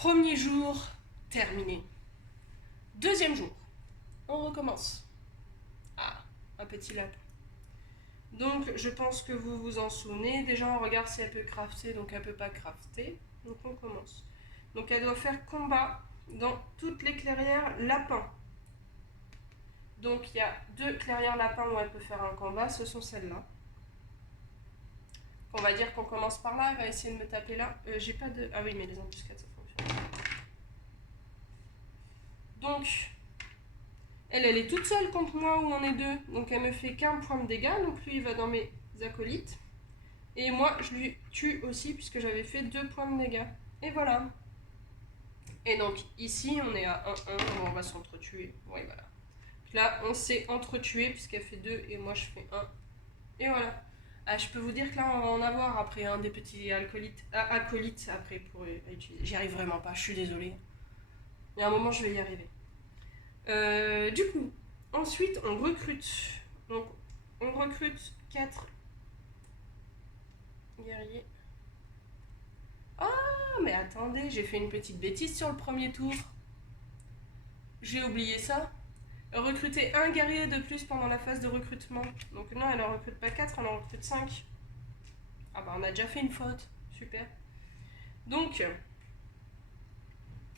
Premier jour, terminé. Deuxième jour, on recommence. Ah, un petit lapin. Donc, je pense que vous vous en souvenez. Déjà, on regarde si elle peut crafter, donc elle peut pas crafter. Donc, on commence. Donc, elle doit faire combat dans toutes les clairières lapins. Donc, il y a 2 clairières lapins où elle peut faire un combat. Ce sont celles-là. On va dire qu'on commence par là. Elle va essayer de me taper là. J'ai pas de... Ah oui, mais les embuscades, ça fonctionne. Donc, elle est toute seule contre moi où on est 2. Donc, elle me fait qu'un point de dégâts. Donc, lui, il va dans mes acolytes. Et moi, je lui tue aussi puisque j'avais fait 2 points de dégâts. Et voilà. Et donc, ici, on est à 1-1. On va s'entretuer. Oui, voilà. Là, on s'est entretué puisqu'elle fait 2 et moi, je fais 1. Et voilà. Ah, je peux vous dire que là, on va en avoir après des petits acolytes après pour utiliser. J'y arrive vraiment pas, je suis désolée. Mais à un moment, je vais y arriver. Du coup, ensuite, on recrute. Donc, on recrute 4 guerriers. Ah, mais attendez, j'ai fait une petite bêtise sur le premier tour. J'ai oublié ça. Recruter un guerrier de plus pendant la phase de recrutement. Donc non, elle en recrute pas 4, elle en recrute 5. Ah bah on a déjà fait une faute. Super. Donc,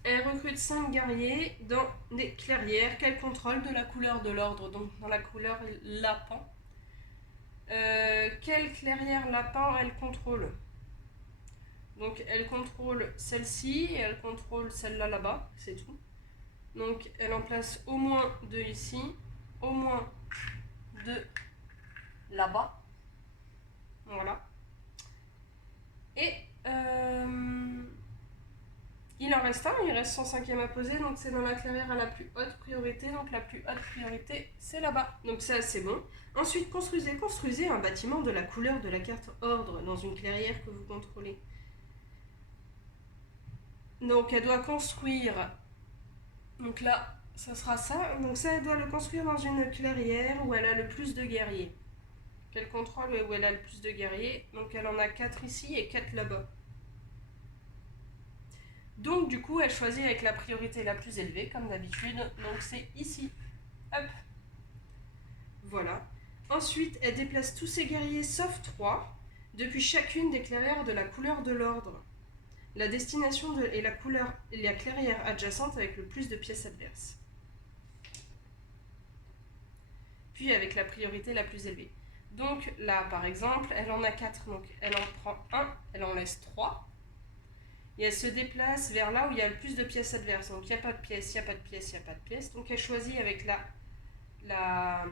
elle recrute 5 guerriers dans des clairières qu'elle contrôle de la couleur de l'ordre, donc dans la couleur lapin. Quelle clairière lapin elle contrôle? Donc elle contrôle celle-ci et elle contrôle celle-là là-bas, c'est tout. Donc elle en place au moins 2 ici, au moins 2 là-bas. Voilà. Et il en reste un, il reste son 5e à poser, donc c'est dans la clairière à la plus haute priorité. Donc la plus haute priorité, c'est là-bas. Donc ça, c'est bon. Ensuite, construisez un bâtiment de la couleur de la carte ordre dans une clairière que vous contrôlez. Donc elle doit construire... Donc là, ça sera ça. Donc ça, elle doit le construire dans une clairière où elle a le plus de guerriers. Qu'elle contrôle où elle a le plus de guerriers. Donc elle en a 4 ici et 4 là-bas. Donc du coup, elle choisit avec la priorité la plus élevée, comme d'habitude. Donc c'est ici. Hop. Voilà. Ensuite, elle déplace tous ses guerriers sauf 3 depuis chacune des clairières de la couleur de l'ordre. La destination est la clairière adjacente avec le plus de pièces adverses. Puis avec la priorité la plus élevée. Donc là, par exemple, elle en a 4, donc elle en prend 1, elle en laisse 3. Et elle se déplace vers là où il y a le plus de pièces adverses. Donc il n'y a pas de pièces, il n'y a pas de pièces, il n'y a pas de pièces. Donc elle choisit avec la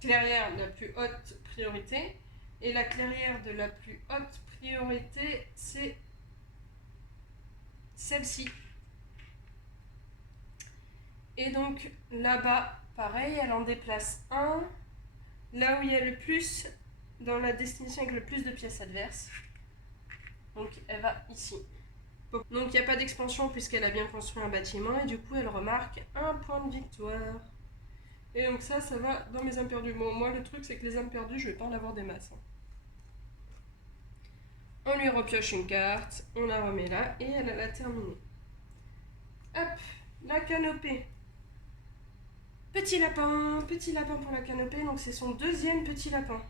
clairière de la plus haute priorité. Et la clairière de la plus haute priorité, c'est celle-ci. Et donc là-bas, pareil, elle en déplace 1. Là où il y a le plus, dans la destination avec le plus de pièces adverses. Donc elle va ici. Donc il n'y a pas d'expansion puisqu'elle a bien construit un bâtiment et du coup elle remarque un point de victoire. Et donc ça va dans mes âmes perdues. Bon, moi le truc c'est que les âmes perdues, je vais pas en avoir des masses. On lui repioche une carte, on la remet là et elle a terminé. Hop, la canopée. Petit lapin pour la canopée, donc c'est son 2e petit lapin.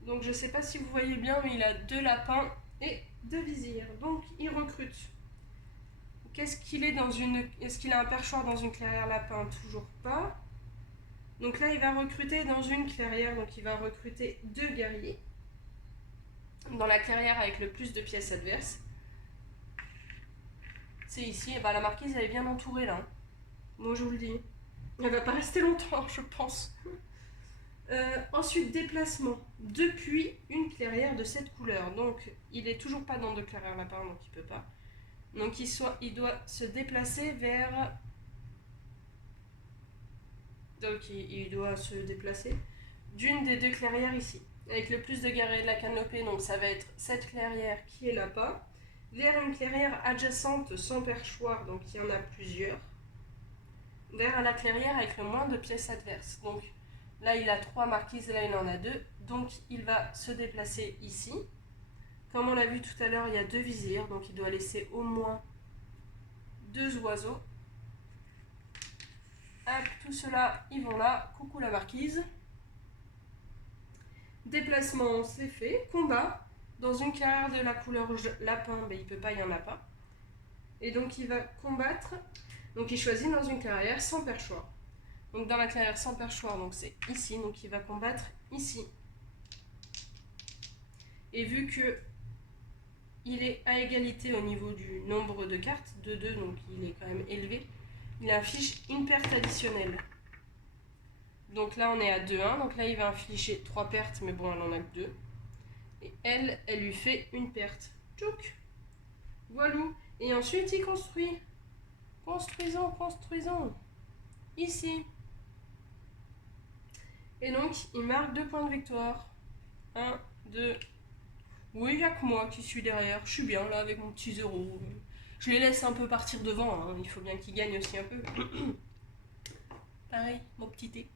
Donc je sais pas si vous voyez bien, mais il a 2 lapins et 2 visirs. Donc il recrute. Qu'est-ce qu'il est dans une... Est-ce qu'il a un perchoir dans une clairière lapin? Toujours pas. Donc là, il va recruter dans une clairière. Donc il va recruter 2 guerriers. Dans la clairière avec le plus de pièces adverses. C'est ici. Et bah, la marquise, elle est bien entourée là. Moi, je vous le dis. Elle va pas rester longtemps, je pense. Ensuite, déplacement. Depuis une clairière de cette couleur. Donc, il est toujours pas dans 2 clairières lapin, donc il peut pas. Donc il doit se déplacer vers... Donc il doit se déplacer d'une des 2 clairières ici. Avec le plus de guerriers de la canopée, donc ça va être cette clairière qui est là-bas, vers une clairière adjacente sans perchoir, donc il y en a plusieurs, vers la clairière avec le moins de pièces adverses. Donc là il a 3 marquises, là il en a 2, donc il va se déplacer ici. Comme on l'a vu tout à l'heure, il y a 2 visières, donc il doit laisser au moins 2 oiseaux. Hop, tout cela, ils vont là. Coucou la marquise. Déplacement, on s'est fait. Combat. Dans une clairière de la couleur lapin, ben, il ne peut pas, il n'y en a pas. Et donc il va combattre. Donc il choisit dans une clairière sans perchoir. Donc dans la clairière sans perchoir, donc c'est ici. Donc il va combattre ici. Et vu que il est à égalité au niveau du nombre de cartes, de 2, donc il est quand même élevé, il affiche une perte additionnelle. Donc là on est à 2-1, donc là il va infliger 3 pertes, mais bon elle en a que 2. Et elle lui fait une perte. Tchouk. Voilou. Et ensuite il construit. Construisons, construisons. Ici. Et donc il marque 2 points de victoire. 1, 2. Oui, il n'y a que moi qui suis derrière. Je suis bien là avec mon petit 0. Je les laisse un peu partir devant, hein. Il faut bien qu'ils gagnent aussi un peu. Pareil, mon petit thé.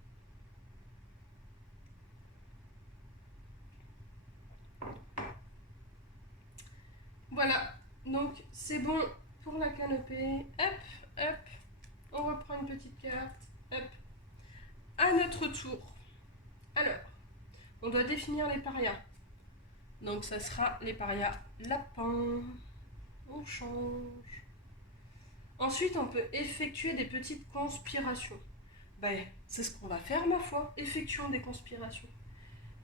Voilà, donc c'est bon pour la canopée. Hop, hop, on reprend une petite carte. Hop, à notre tour. Alors, on doit définir les parias. Donc ça sera les parias lapins. On change. Ensuite, on peut effectuer des petites conspirations. Ben, c'est ce qu'on va faire, ma foi. Effectuons des conspirations.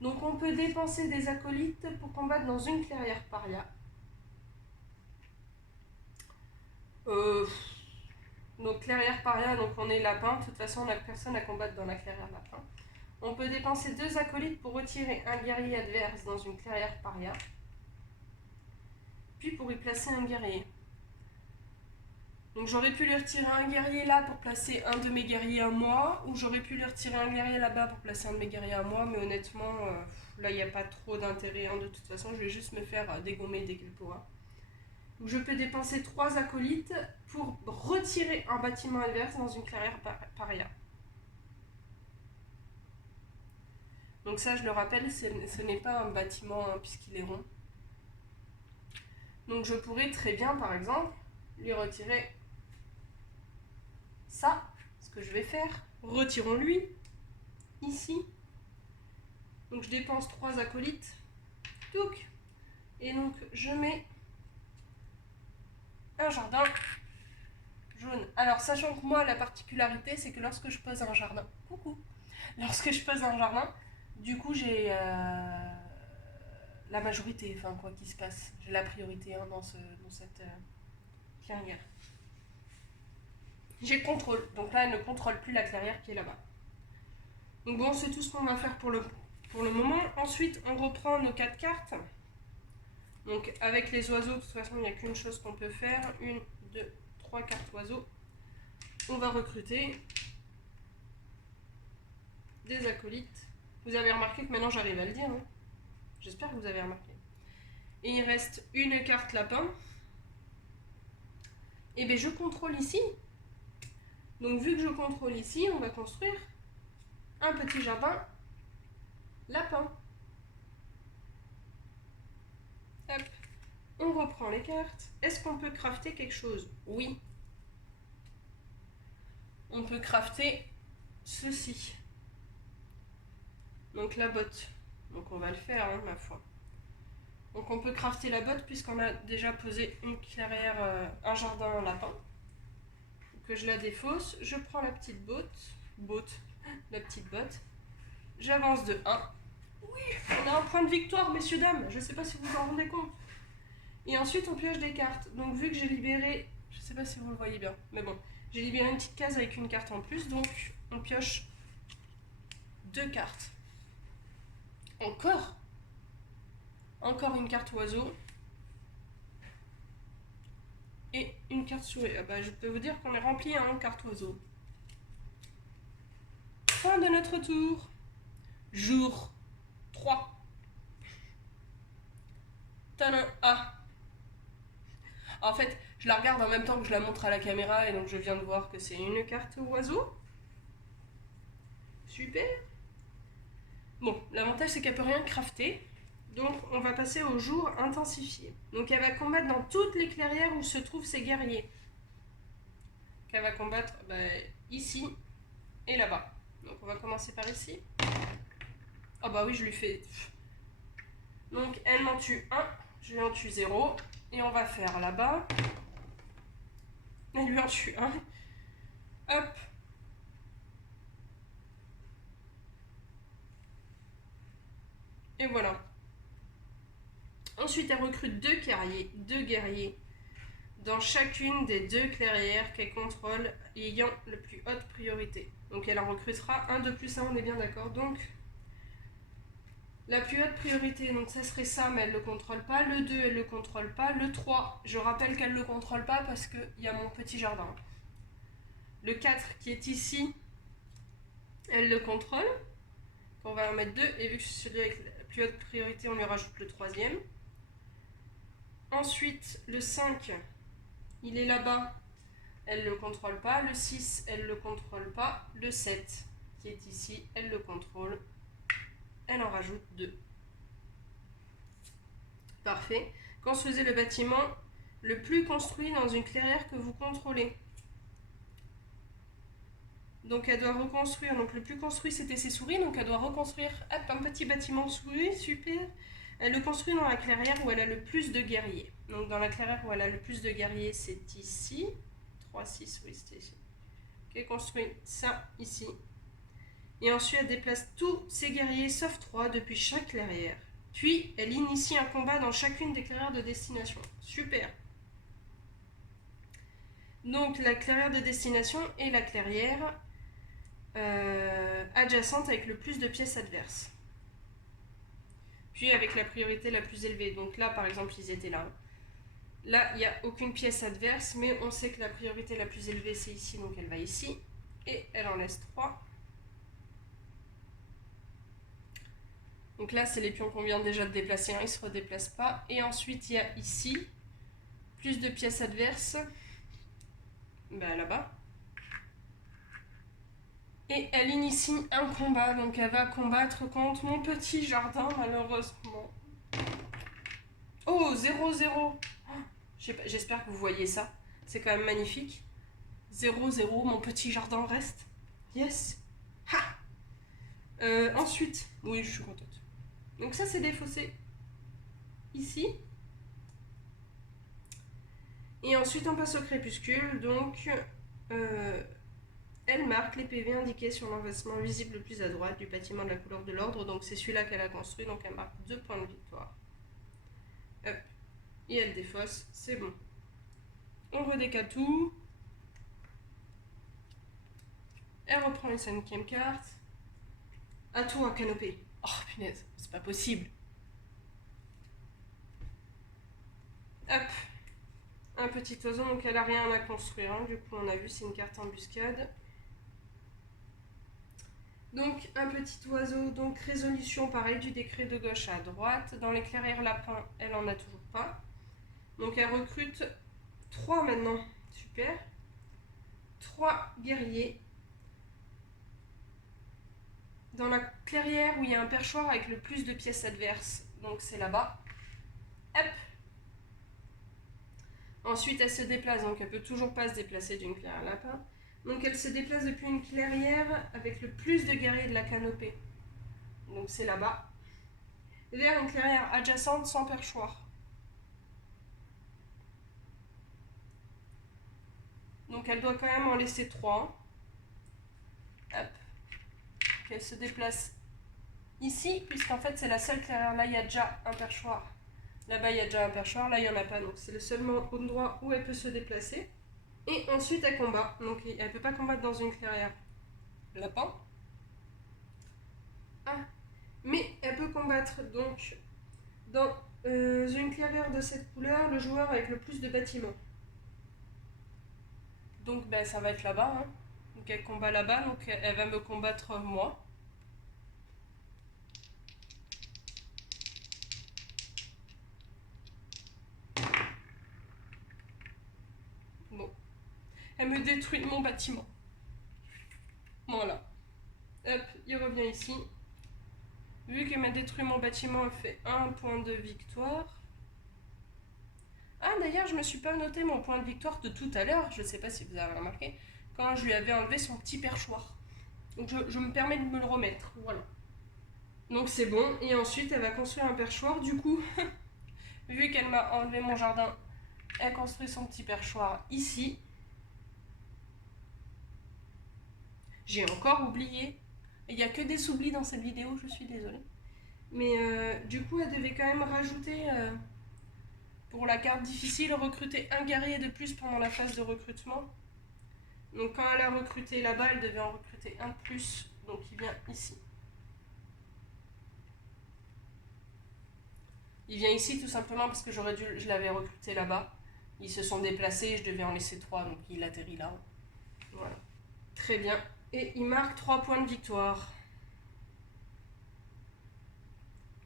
Donc, on peut dépenser des acolytes pour combattre dans une clairière paria. Donc, clairière paria, donc on est lapin. De toute façon, on n'a personne à combattre dans la clairière lapin. On peut dépenser 2 acolytes pour retirer un guerrier adverse dans une clairière paria. Puis pour y placer un guerrier. Donc j'aurais pu lui retirer un guerrier là pour placer un de mes guerriers à moi, ou j'aurais pu lui retirer un guerrier là-bas pour placer un de mes guerriers à moi, mais honnêtement, là il n'y a pas trop d'intérêt, hein. De toute façon, je vais juste me faire dégommer dès qu'il pourra. Donc je peux dépenser 3 acolytes pour retirer un bâtiment adverse dans une clairière paria. Donc ça, je le rappelle, ce n'est pas un bâtiment, hein, puisqu'il est rond. Donc je pourrais très bien, par exemple, lui retirer ça, ce que je vais faire. Retirons-lui, ici. Donc je dépense 3 acolytes. Touc. Et donc je mets un jardin jaune. Alors sachant que moi, la particularité, c'est que lorsque je pose un jardin... Coucou. Lorsque je pose un jardin, du coup j'ai la majorité, enfin quoi qu'il se passe. J'ai la priorité, hein, dans cette clairière. J'ai contrôle. Donc là, elle ne contrôle plus la clairière qui est là-bas. Donc bon, c'est tout ce qu'on va faire pour le moment. Ensuite, on reprend nos 4 cartes. Donc avec les oiseaux, de toute façon, il n'y a qu'une chose qu'on peut faire. 1, 2, 3 cartes oiseaux. On va recruter des acolytes. Vous avez remarqué que maintenant j'arrive à le dire, hein. J'espère que vous avez remarqué. Et il reste une carte lapin. Et bien je contrôle ici. Donc vu que je contrôle ici, on va construire un petit jardin lapin. Hop. On reprend les cartes. Est-ce qu'on peut crafter quelque chose? Oui. On peut crafter ceci. Donc la botte. Donc on va le faire, hein, ma foi. Donc on peut crafter la botte puisqu'on a déjà posé une clairière, un jardin lapin. Que je la défausse. Je prends la petite la petite botte. J'avance de 1. Oui, on a un point de victoire, messieurs, dames. Je ne sais pas si vous vous en rendez compte. Et ensuite, on pioche des cartes. Donc, vu que j'ai libéré... Je ne sais pas si vous le voyez bien, mais bon. J'ai libéré une petite case avec une carte en plus. Donc, on pioche 2 cartes. Encore une carte oiseau. Et une carte souris. Ah bah, je peux vous dire qu'on est rempli en carte oiseau. Fin de notre tour. Jour 3. Tadam. Ah. En fait, je la regarde en même temps que je la montre à la caméra et donc je viens de voir que c'est une carte oiseau. Super. Bon, l'avantage c'est qu'elle peut rien crafter. Donc on va passer au jour intensifié. Donc elle va combattre dans toutes les clairières où se trouvent ses guerriers. Elle va combattre ici et là-bas. Donc on va commencer par ici. Oh bah oui, je lui fais... Donc elle m'en tue 1, je lui en tue 0. Et on va faire là-bas. Elle lui en tue 1. Hop. Et voilà. Ensuite, elle recrute 2 guerriers dans chacune des 2 clairières qu'elle contrôle ayant la plus haute priorité. Donc elle en recrutera un de plus, on est bien d'accord. Donc la plus haute priorité, donc ça serait ça, mais elle ne le contrôle pas. Le 2, elle ne le contrôle pas. Le 3, je rappelle qu'elle ne le contrôle pas parce qu'il y a mon petit jardin. Le 4 qui est ici, elle le contrôle. On va en mettre 2, et vu que c'est celui avec la plus haute priorité, on lui rajoute le 3e. Ensuite, le 5, il est là-bas, elle ne le contrôle pas. Le 6, elle ne le contrôle pas. Le 7, qui est ici, elle le contrôle. Elle en rajoute 2. Parfait. Construisez le bâtiment le plus construit dans une clairière que vous contrôlez. Donc elle doit reconstruire, donc le plus construit c'était ses souris, donc elle doit reconstruire un petit bâtiment souris, super. Elle le construit dans la clairière où elle a le plus de guerriers. Donc dans la clairière où elle a le plus de guerriers, c'est ici. 3, 6, oui c'était ici. Ok, elle construit ça ici. Et ensuite elle déplace tous ses guerriers sauf 3 depuis chaque clairière. Puis elle initie un combat dans chacune des clairières de destination. Super. Donc la clairière de destination est la clairière adjacente avec le plus de pièces adverses. Puis avec la priorité la plus élevée. Donc là, par exemple, ils étaient là. Là, il n'y a aucune pièce adverse, mais on sait que la priorité la plus élevée, c'est ici, donc elle va ici. Et elle en laisse 3. Donc là, c'est les pions qu'on vient déjà de déplacer. Ils ne se redéplacent pas. Et ensuite, il y a ici, plus de pièces adverses. Là-bas. Et elle initie un combat, donc elle va combattre contre mon petit jardin, malheureusement. Oh, 0-0. J'espère que vous voyez ça. C'est quand même magnifique. 0-0, mon petit jardin reste. Yes. Ha. Ensuite, oui, je suis contente. Donc ça, c'est défaussé ici. Et ensuite, on passe au crépuscule. Donc, elle marque les PV indiqués sur l'emplacement visible le plus à droite du bâtiment de la couleur de l'ordre. Donc, c'est celui-là qu'elle a construit. Donc, elle marque 2 points de victoire. Hop. Et elle défausse. C'est bon. On redécale tout. Elle reprend une 5e carte. À toi, canopée. Oh, punaise, c'est pas possible. Hop. Un petit oiseau, donc elle a rien à construire. Hein. Du coup, on a vu, c'est une carte embuscade. Donc, un petit oiseau, donc résolution pareil du décret de gauche à droite. Dans les clairières lapins, elle en a toujours pas. Donc, elle recrute 3 maintenant. Super. 3 guerriers. Dans la clairière où il y a un perchoir avec le plus de pièces adverses. Donc, c'est là-bas. Hop. Ensuite, elle se déplace, donc elle peut toujours pas se déplacer d'une clairière lapin. Donc elle se déplace depuis une clairière avec le plus de guerriers de la canopée. Donc c'est là-bas. Vers une clairière adjacente sans perchoir. Donc elle doit quand même en laisser 3. Hop. Elle se déplace ici, puisqu'en fait c'est la seule clairière. Là, il y a déjà un perchoir. Là-bas, il y a déjà un perchoir. Là, il n'y en a pas. Donc c'est le seul endroit où elle peut se déplacer. Et ensuite, elle combat. Donc elle ne peut pas combattre dans une clairière lapin. Mais elle peut combattre donc dans une clairière de cette couleur, le joueur avec le plus de bâtiments. Donc ça va être là-bas. Hein. Donc elle combat là-bas, donc elle va me combattre moi. Bon. Elle me détruit mon bâtiment. Voilà. Hop, il revient ici. Vu qu'elle m'a détruit mon bâtiment, elle fait 1 point de victoire. Ah d'ailleurs, je me suis pas noté mon point de victoire de tout à l'heure, je sais pas si vous avez remarqué, quand je lui avais enlevé son petit perchoir. Donc je me permets de me le remettre, voilà. Donc c'est bon, et ensuite elle va construire un perchoir, du coup, vu qu'elle m'a enlevé mon jardin, elle construit son petit perchoir ici. J'ai encore oublié, il n'y a que des oublis dans cette vidéo, je suis désolée. Mais du coup, elle devait quand même rajouter, pour la carte difficile, recruter un guerrier de plus pendant la phase de recrutement. Donc quand elle a recruté là-bas, elle devait en recruter un de plus, donc il vient ici. Il vient ici tout simplement parce que je l'avais recruté là-bas. Ils se sont déplacés, je devais en laisser 3, donc il atterrit là. Voilà. Très bien. Et il marque 3 points de victoire.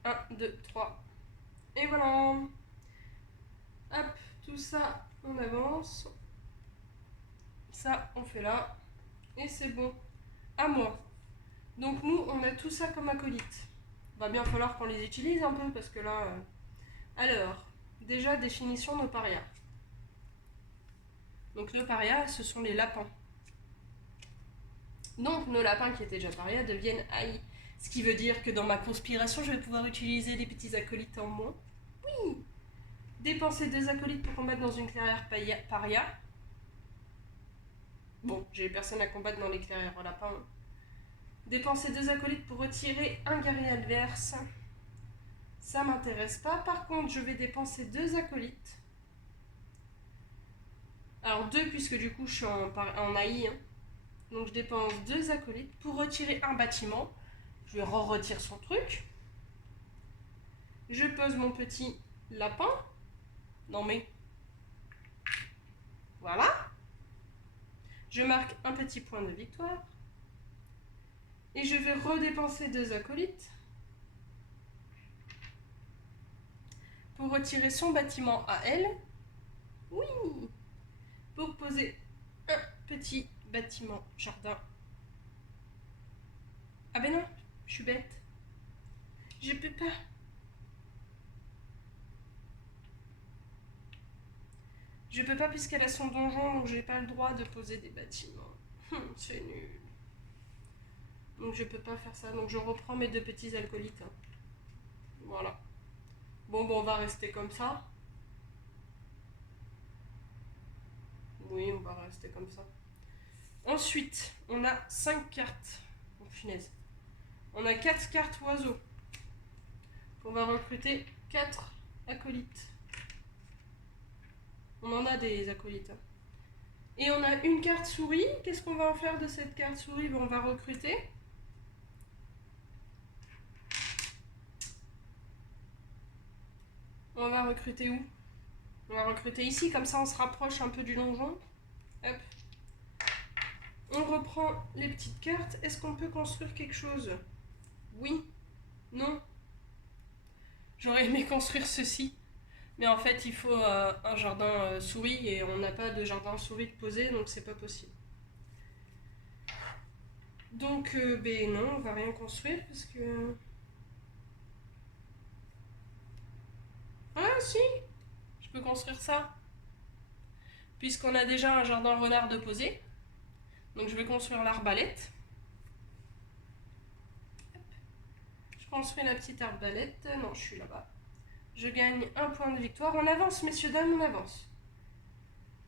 1, 2, 3. Et voilà. Hop, tout ça, on avance. Ça, on fait là. Et c'est bon. À moi. Donc nous, on a tout ça comme acolyte. Va bien falloir qu'on les utilise un peu parce que là... Alors, déjà, définition nos parias. Donc nos parias, ce sont les lapins. Donc nos lapins qui étaient déjà parias deviennent haïs. Ce qui veut dire que dans ma conspiration, je vais pouvoir utiliser des petits acolytes en moins. Oui. Dépenser 2 acolytes pour combattre dans une clairière paria. Bon, j'ai personne à combattre dans les clairières lapins. Dépenser 2 acolytes pour retirer un guerrier adverse. Ça m'intéresse pas. Par contre, je vais dépenser 2 acolytes. Alors 2 puisque du coup je suis en AI. Hein. Donc je dépense 2 acolytes pour retirer un bâtiment. Je lui retire son truc. Je pose mon petit lapin. Non mais... Voilà. Je marque un petit point de victoire. Et je vais redépenser 2 acolytes pour retirer son bâtiment à elle. Oui. Pour poser un petit bâtiment jardin. Ah ben non, je suis bête. Je peux pas. Je peux pas puisqu'elle a son donjon, donc j'ai pas le droit de poser des bâtiments. C'est nul. Donc je peux pas faire ça. Donc je reprends mes 2 petits acolytes. Voilà. Bon, on va rester comme ça. Oui, on va rester comme ça. Ensuite, on a 5 cartes. Oh, punaise. On a 4 cartes oiseaux. On va recruter 4 acolytes. On en a des acolytes. Et on a une carte souris. Qu'est-ce qu'on va en faire de cette carte souris? On va recruter. On va recruter où? On va recruter ici, comme ça on se rapproche un peu du donjon. Hop. On reprend les petites cartes. Est-ce qu'on peut construire quelque chose? Oui. Non. J'aurais aimé construire ceci. Mais en fait, il faut un jardin souris et on n'a pas de jardin souris de poser, donc c'est pas possible. Donc, ben non, on va rien construire parce que... Ah si, je peux construire ça. Puisqu'on a déjà un jardin renard de poser. Donc je vais construire l'arbalète. Je construis la petite arbalète. Non, je suis là-bas. Je gagne un point de victoire. On avance, messieurs, dames, on avance.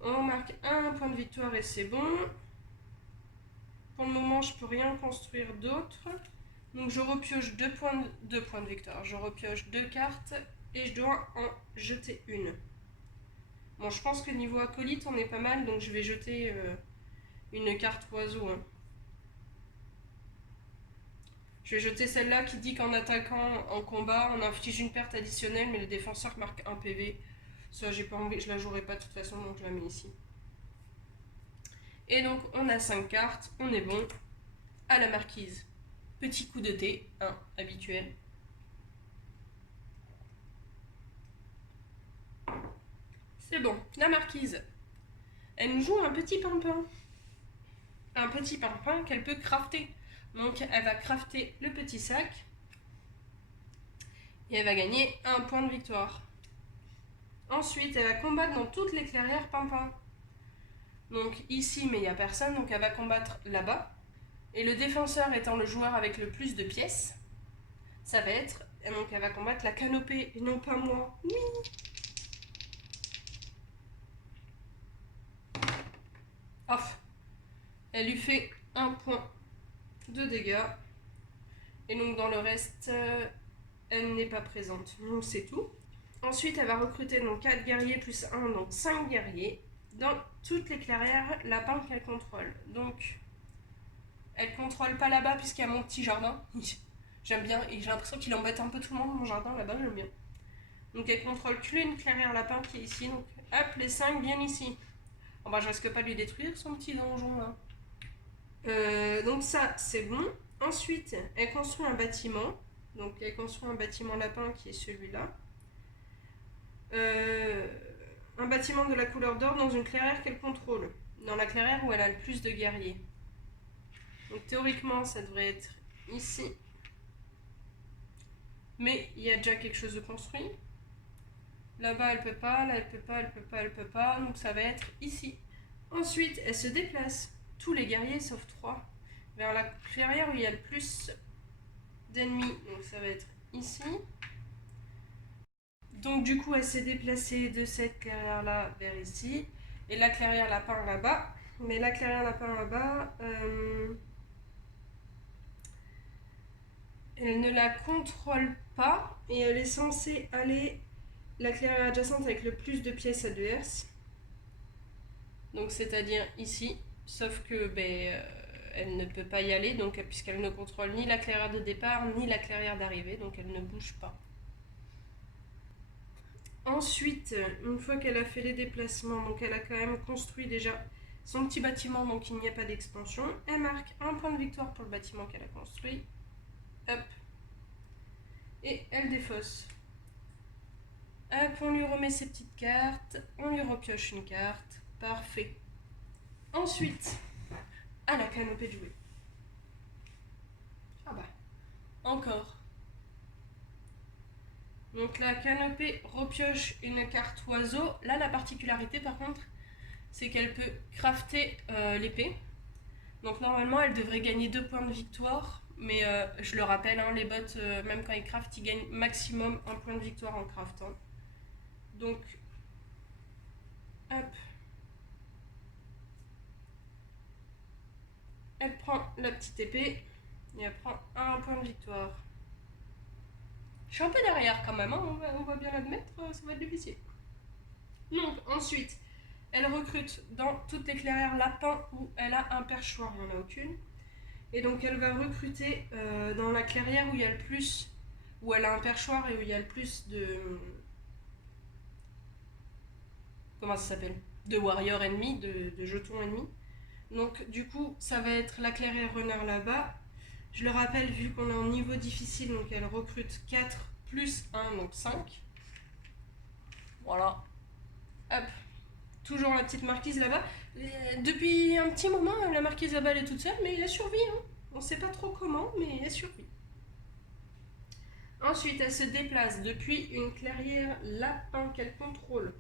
On marque un point de victoire et c'est bon. Pour le moment, je peux rien construire d'autre. Donc je repioche 2 points de victoire. Je repioche 2 cartes et je dois en jeter une. Bon, je pense que niveau acolyte, on est pas mal, donc je vais jeter une carte oiseau. Hein. Je vais jeter celle-là qui dit qu'en attaquant en combat, on inflige une perte additionnelle, mais le défenseur marque 1 PV. Ça, j'ai pas envie, je la jouerai pas de toute façon, donc je la mets ici. Et donc, on a 5 cartes, on est bon. À la marquise, petit coup de thé, habituel. C'est bon, la marquise. Elle nous joue un petit pimpin. Un petit pimpin qu'elle peut crafter. Donc, elle va crafter le petit sac. Et elle va gagner un point de victoire. Ensuite, elle va combattre dans toutes les clairières pimpin. Donc ici, mais il n'y a personne, donc elle va combattre là-bas. Et le défenseur étant le joueur avec le plus de pièces, ça va être... Donc elle va combattre la canopée et non pas moi. Oui. Off. Elle lui fait un point de dégâts. Et donc dans le reste, elle n'est pas présente. Donc c'est tout. Ensuite, elle va recruter donc 4 guerriers plus 1, donc 5 guerriers dans toutes les clairières lapins qu'elle contrôle. Donc, elle contrôle pas là-bas puisqu'il y a mon petit jardin. J'aime bien et j'ai l'impression qu'il embête un peu tout le monde, mon jardin là-bas, j'aime bien. Donc, elle contrôle qu'une clairière lapin qui est ici. Donc, hop, les 5 viennent ici. Bon, bah, je risque pas de lui détruire son petit donjon là. Donc, ça, c'est bon. Ensuite, elle construit un bâtiment. Donc, elle construit un bâtiment lapin qui est celui-là. Un bâtiment de la couleur d'or dans une clairière qu'elle contrôle, dans la clairière où elle a le plus de guerriers. Donc théoriquement, ça devrait être ici. Mais il y a déjà quelque chose de construit. Là-bas, elle peut pas, là, elle peut pas, elle peut pas, elle peut pas. Donc ça va être ici. Ensuite, elle se déplace, tous les guerriers sauf 3, vers la clairière où il y a le plus d'ennemis. Donc ça va être ici. Donc du coup, elle s'est déplacée de cette clairière-là vers ici. Et la clairière lapin là-bas. Mais la clairière lapin là-bas, elle ne la contrôle pas. Et elle est censée aller la clairière adjacente avec le plus de pièces adverses. Donc c'est-à-dire ici. Sauf que elle ne peut pas y aller donc, puisqu'elle ne contrôle ni la clairière de départ ni la clairière d'arrivée. Donc elle ne bouge pas. Ensuite, une fois qu'elle a fait les déplacements, donc elle a quand même construit déjà son petit bâtiment, donc il n'y a pas d'expansion. Elle marque un point de victoire pour le bâtiment qu'elle a construit. Hop. Et elle défausse. Hop, on lui remet ses petites cartes. On lui repioche une carte. Parfait. Ensuite, à la canopée de jouer. Ah bah, encore. Donc la canopée repioche une carte oiseau. Là, la particularité par contre, c'est qu'elle peut crafter l'épée. Donc normalement, elle devrait gagner 2 points de victoire. Mais je le rappelle, hein, les bots, même quand ils craftent, ils gagnent maximum 1 point de victoire en craftant. Donc, hop. Elle prend la petite épée et elle prend 1 point de victoire. Je suis un peu derrière quand même, hein, on va bien l'admettre, ça va être difficile. Donc ensuite, elle recrute dans toutes les clairières lapins où elle a un perchoir, il n'y en a aucune. Et donc elle va recruter dans la clairière où il y a le plus, où elle a un perchoir et où il y a le plus de... Comment ça s'appelle? De warriors ennemis, de jetons ennemis. Donc du coup, ça va être la clairière renard là-bas. Je le rappelle, vu qu'on est en niveau difficile, donc elle recrute 4 plus 1, donc 5. Voilà. Hop. Toujours la petite marquise là-bas. Depuis un petit moment, la marquise là-bas, elle est toute seule, mais elle a survécu. Hein. On ne sait pas trop comment, mais elle survit. Ensuite, elle se déplace depuis une clairière lapin qu'elle contrôle.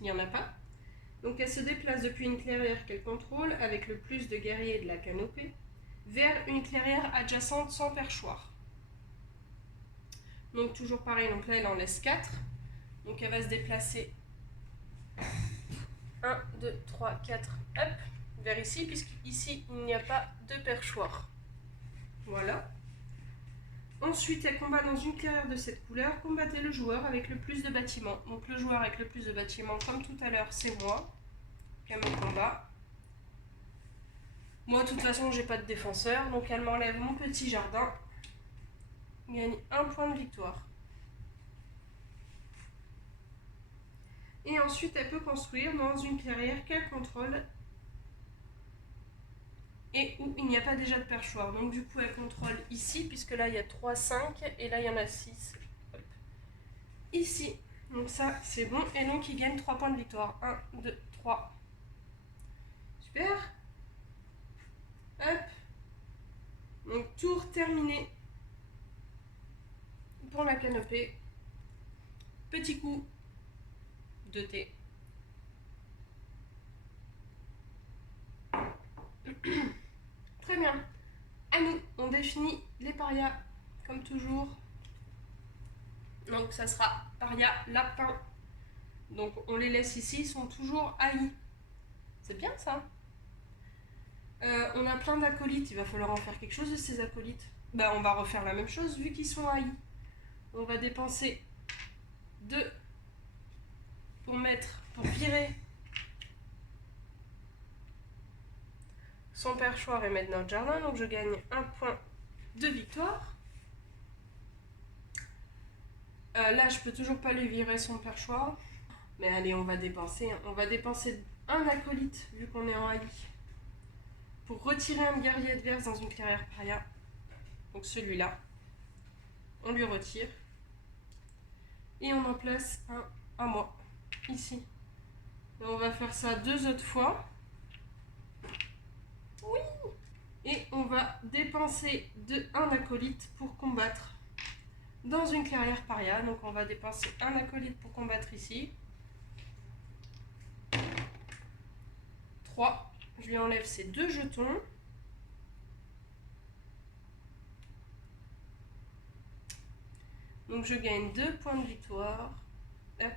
Il n'y en a pas. Donc elle se déplace depuis une clairière qu'elle contrôle avec le plus de guerriers de la canopée vers une clairière adjacente sans perchoir. Donc toujours pareil, donc là elle en laisse 4. Donc elle va se déplacer 1, 2, 3, 4, hop, vers ici, puisqu'ici il n'y a pas de perchoir. Voilà. Ensuite, elle combat dans une clairière de cette couleur. Combattez le joueur avec le plus de bâtiments. Donc le joueur avec le plus de bâtiments, comme tout à l'heure, c'est moi. Qu'elle me combat. Moi, de toute façon, j'ai pas de défenseur, donc elle m'enlève mon petit jardin. Gagne 1 point de victoire. Et ensuite, elle peut construire dans une clairière qu'elle contrôle et où il n'y a pas déjà de perchoir. Donc du coup, elle contrôle ici, puisque là, il y a 3, 5, et là, il y en a 6. Hop. Ici. Donc ça, c'est bon. Et donc, il gagne 3 points de victoire. 1, 2, 3. Super. Hop. Donc, tour terminé pour la canopée. Petit coup de thé. Très bien. À nous, on définit les parias comme toujours. Donc ça sera paria lapin. Donc on les laisse ici, ils sont toujours haïs. C'est bien ça. On a plein d'acolytes, il va falloir en faire quelque chose de ces acolytes. Bah on va refaire la même chose vu qu'ils sont haïs. On va dépenser 2 pour virer son perchoir et mettre notre jardin. Donc je gagne 1 point de victoire. Là je peux toujours pas lui virer son perchoir. Mais allez, on va dépenser. On va dépenser un acolyte vu qu'on est en haï. Pour retirer un guerrier adverse dans une clairière paria. Donc celui-là. On lui retire. Et on en place un à moi. Ici. Et on va faire ça 2 autres fois. Oui. Et on va dépenser un acolyte pour combattre dans une clairière paria. Donc on va dépenser un acolyte pour combattre ici. 3. Je lui enlève ces 2 jetons. Donc je gagne 2 points de victoire. Hop.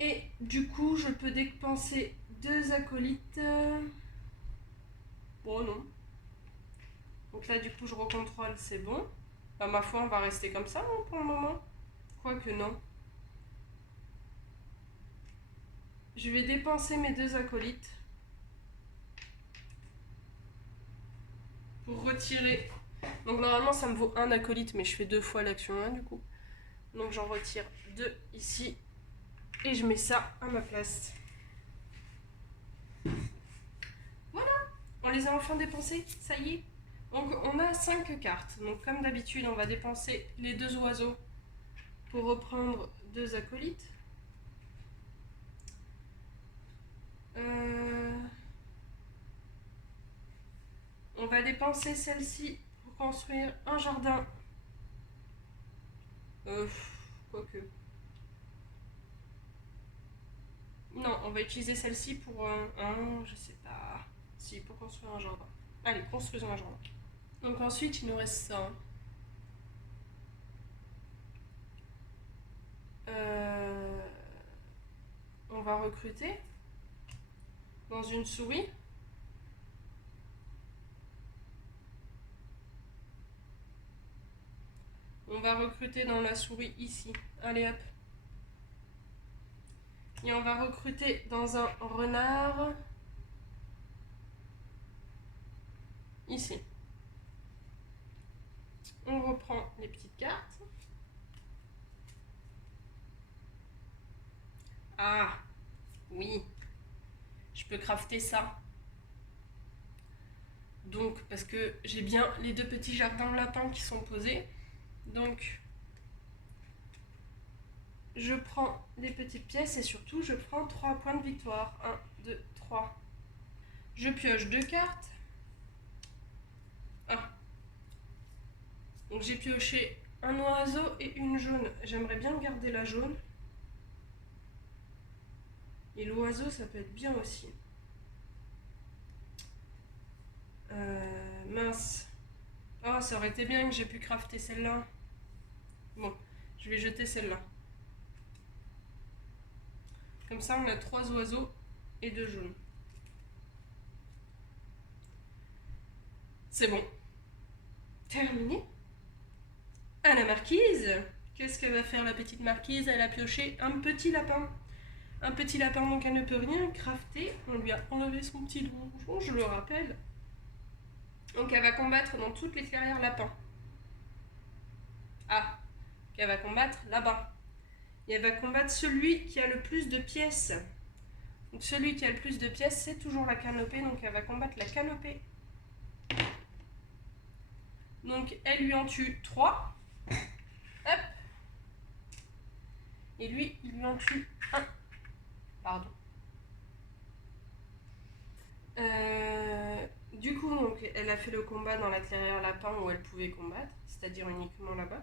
Et du coup, je peux dépenser 2 acolytes. Bon, non. Donc là, du coup, je recontrôle, c'est bon. Bah, ma foi, on va rester comme ça hein, pour le moment. Quoique non. Je vais dépenser mes 2 acolytes. Pour retirer. Donc normalement, ça me vaut 1 acolyte, mais je fais 2 fois l'action 1 du coup. Donc j'en retire 2 ici. Et je mets ça à ma place. Voilà, on les a enfin dépensés, ça y est. Donc on a 5 cartes. Donc comme d'habitude, on va dépenser les 2 oiseaux pour reprendre 2 acolytes. On va dépenser celle-ci pour construire un jardin. Quoique. Non, on va utiliser celle-ci pour je sais pas. Si, pour construire un jardin. Allez, construisons un jardin. Donc ensuite, il nous reste ça. On va recruter dans une souris. On va recruter dans la souris ici. Allez hop. Et on va recruter dans un renard ici. On reprend les petites cartes. Ah, oui. Je peux crafter ça. Donc, parce que j'ai bien les 2 petits jardins lapins qui sont posés. Donc, je prends les petites pièces et surtout, je prends 3 points de victoire. 1, 2, 3. Je pioche 2 cartes. Ah. Donc, j'ai pioché un oiseau et une jaune. J'aimerais bien garder la jaune. Et l'oiseau, ça peut être bien aussi. Mince. Ah, ça aurait été bien que j'ai pu crafter celle-là. Bon, je vais jeter celle-là. Comme ça, on a 3 oiseaux et 2 jaunes. C'est bon. Terminé. À la marquise. Qu'est-ce qu'elle va faire, la petite marquise? Elle a pioché un petit lapin. Un petit lapin, donc elle ne peut rien crafter. On lui a enlevé son petit donjon, je le rappelle. Donc elle va combattre dans toutes les clairières lapins. Ah, qu'elle va combattre là-bas. Et elle va combattre celui qui a le plus de pièces. Donc celui qui a le plus de pièces, c'est toujours la canopée. Donc elle va combattre la canopée. Donc elle lui en tue 3. Hop. Et lui, il lui en tue 1. Pardon. Du coup, donc, elle a fait le combat dans la clairière lapin où elle pouvait combattre, c'est-à-dire uniquement là-bas.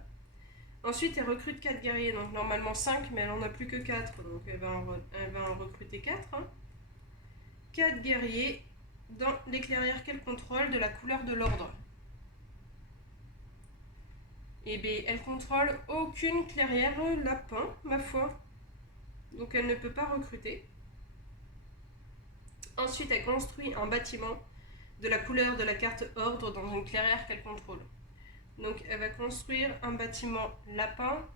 Ensuite, elle recrute 4 guerriers, donc normalement 5, mais elle en a plus que 4, donc elle va en recruter 4. 4 guerriers dans les clairières qu'elle contrôle de la couleur de l'ordre. Et bien, elle contrôle aucune clairière lapin, ma foi. Donc elle ne peut pas recruter. Ensuite, elle construit un bâtiment de la couleur de la carte ordre dans une clairière qu'elle contrôle. Donc elle va construire un bâtiment lapin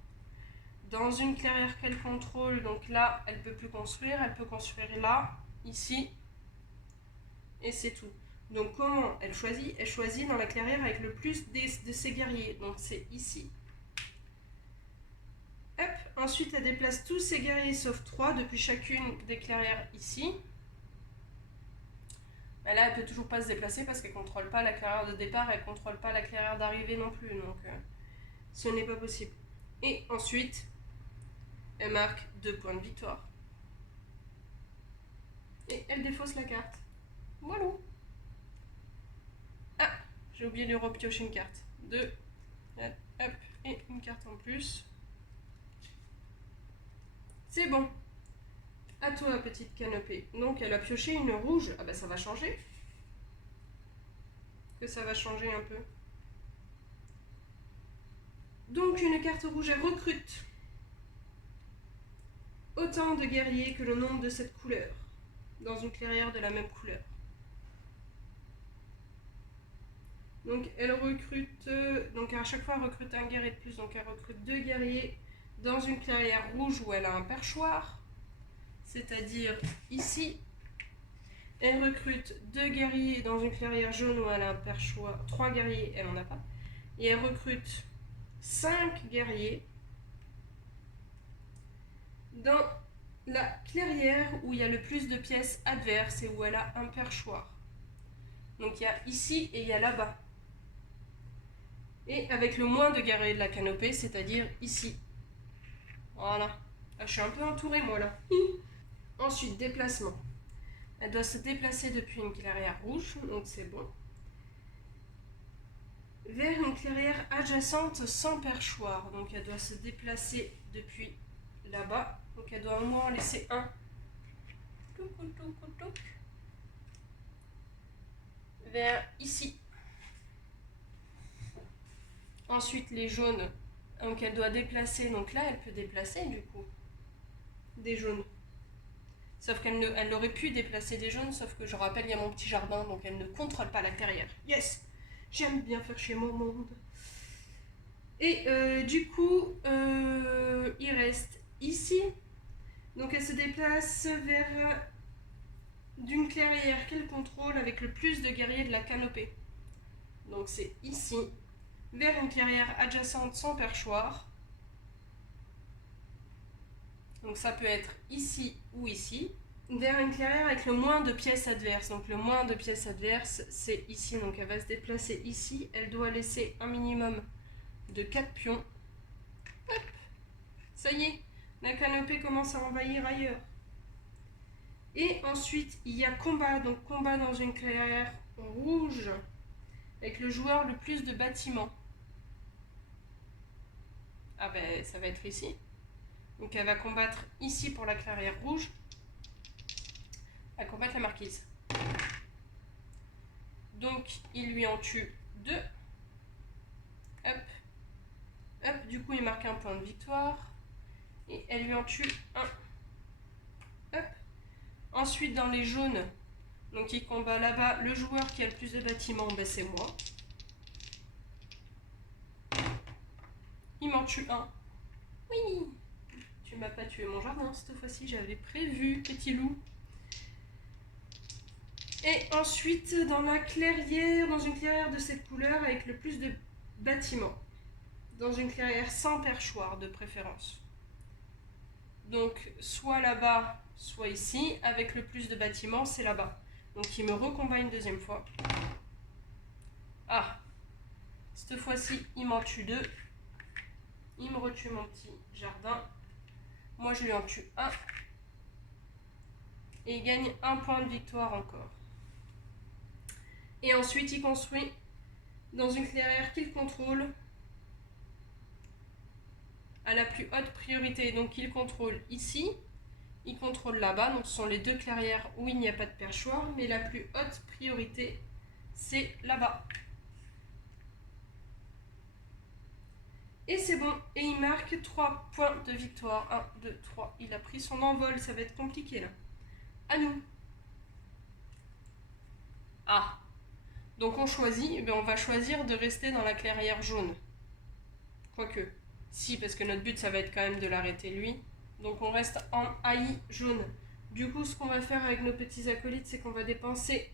dans une clairière qu'elle contrôle. Donc là, elle ne peut plus construire. Elle peut construire là, ici, et c'est tout. Donc comment elle choisit? Elle choisit dans la clairière avec le plus de ses guerriers. Donc c'est ici. Hop. Ensuite, elle déplace tous ses guerriers sauf 3 depuis chacune des clairières ici. Mais là, elle peut toujours pas se déplacer parce qu'elle contrôle pas la clairière de départ, elle contrôle pas la clairière d'arrivée non plus. Donc ce n'est pas possible. Et ensuite, elle marque 2 points de victoire. Et elle défausse la carte. Voilà. Ah, j'ai oublié de repiocher une carte. 2, hop, et une carte en plus. C'est bon. À toi, petite canopée. Donc, elle a pioché une rouge. Ah bah ça va changer. Que ça va changer un peu. Donc, une carte rouge, elle recrute autant de guerriers que le nombre de cette couleur. Dans une clairière de la même couleur. Donc elle recrute, donc à chaque fois elle recrute un guerrier de plus, donc elle recrute 2 guerriers dans une clairière rouge où elle a un perchoir, c'est-à-dire ici. Elle recrute 2 guerriers dans une clairière jaune où elle a un perchoir, 3 guerriers, elle n'en a pas. Et elle recrute 5 guerriers dans la clairière où il y a le plus de pièces adverses et où elle a un perchoir. Donc il y a ici et il y a là-bas. Et avec le moins de guerriers de la canopée, c'est-à-dire ici. Voilà. Ah, je suis un peu entourée, moi, là. Ensuite, déplacement. Elle doit se déplacer depuis une clairière rouge, donc c'est bon. Vers une clairière adjacente sans perchoir. Donc elle doit se déplacer depuis là-bas. Donc elle doit au moins en laisser un. Vers ici. Ensuite, les jaunes. Donc elle doit déplacer. Donc là, elle peut déplacer du coup. Des jaunes. Sauf qu'elle elle aurait pu déplacer des jaunes, sauf que je rappelle, il y a mon petit jardin, donc elle ne contrôle pas la clairière. Yes! J'aime bien faire chez mon monde. Et du coup, il reste ici. Donc elle se déplace vers d'une clairière qu'elle contrôle avec le plus de guerriers de la canopée. Donc c'est ici. Vers une clairière adjacente sans perchoir. Donc ça peut être ici ou ici. Vers une clairière avec le moins de pièces adverses. Donc le moins de pièces adverses, c'est ici. Donc elle va se déplacer ici. Elle doit laisser un minimum de 4 pions. Hop. Ça y est, la canopée commence à envahir ailleurs. Et ensuite, il y a combat. Donc combat dans une clairière rouge avec le joueur le plus de bâtiments. Ah ben, ça va être ici. Donc elle va combattre ici pour la clairière rouge. Elle va combattre la marquise. Donc il lui en tue 2. Hop. Hop, du coup il marque un point de victoire. Et elle lui en tue 1. Hop. Ensuite dans les jaunes, donc il combat là-bas, le joueur qui a le plus de bâtiments, ben c'est moi. Il m'en tue 1. Oui. Tu m'as pas tué mon jardin cette fois-ci, j'avais prévu, petit loup. Et ensuite, dans la clairière, dans une clairière de cette couleur avec le plus de bâtiments. Dans une clairière sans perchoir de préférence. Donc, soit là-bas, soit ici. Avec le plus de bâtiments, c'est là-bas. Donc, il me recombat une deuxième fois. Ah, cette fois-ci, il m'en tue 2. Il me retue mon petit jardin. Moi, je lui en tue 1. Et il gagne 1 point de victoire encore. Et ensuite, il construit dans une clairière qu'il contrôle à la plus haute priorité. Donc, il contrôle ici, il contrôle là-bas. Donc, ce sont les deux clairières où il n'y a pas de perchoir, mais la plus haute priorité, c'est là-bas. Et c'est bon. Et il marque 3 points de victoire. 1, 2, 3. Il a pris son envol. Ça va être compliqué, là. À nous. Ah. Donc on choisit, eh bien on va choisir de rester dans la clairière jaune. Quoique, si, parce que notre but, ça va être quand même de l'arrêter lui. Donc on reste en AI jaune. Du coup, ce qu'on va faire avec nos petits acolytes, c'est qu'on va dépenser,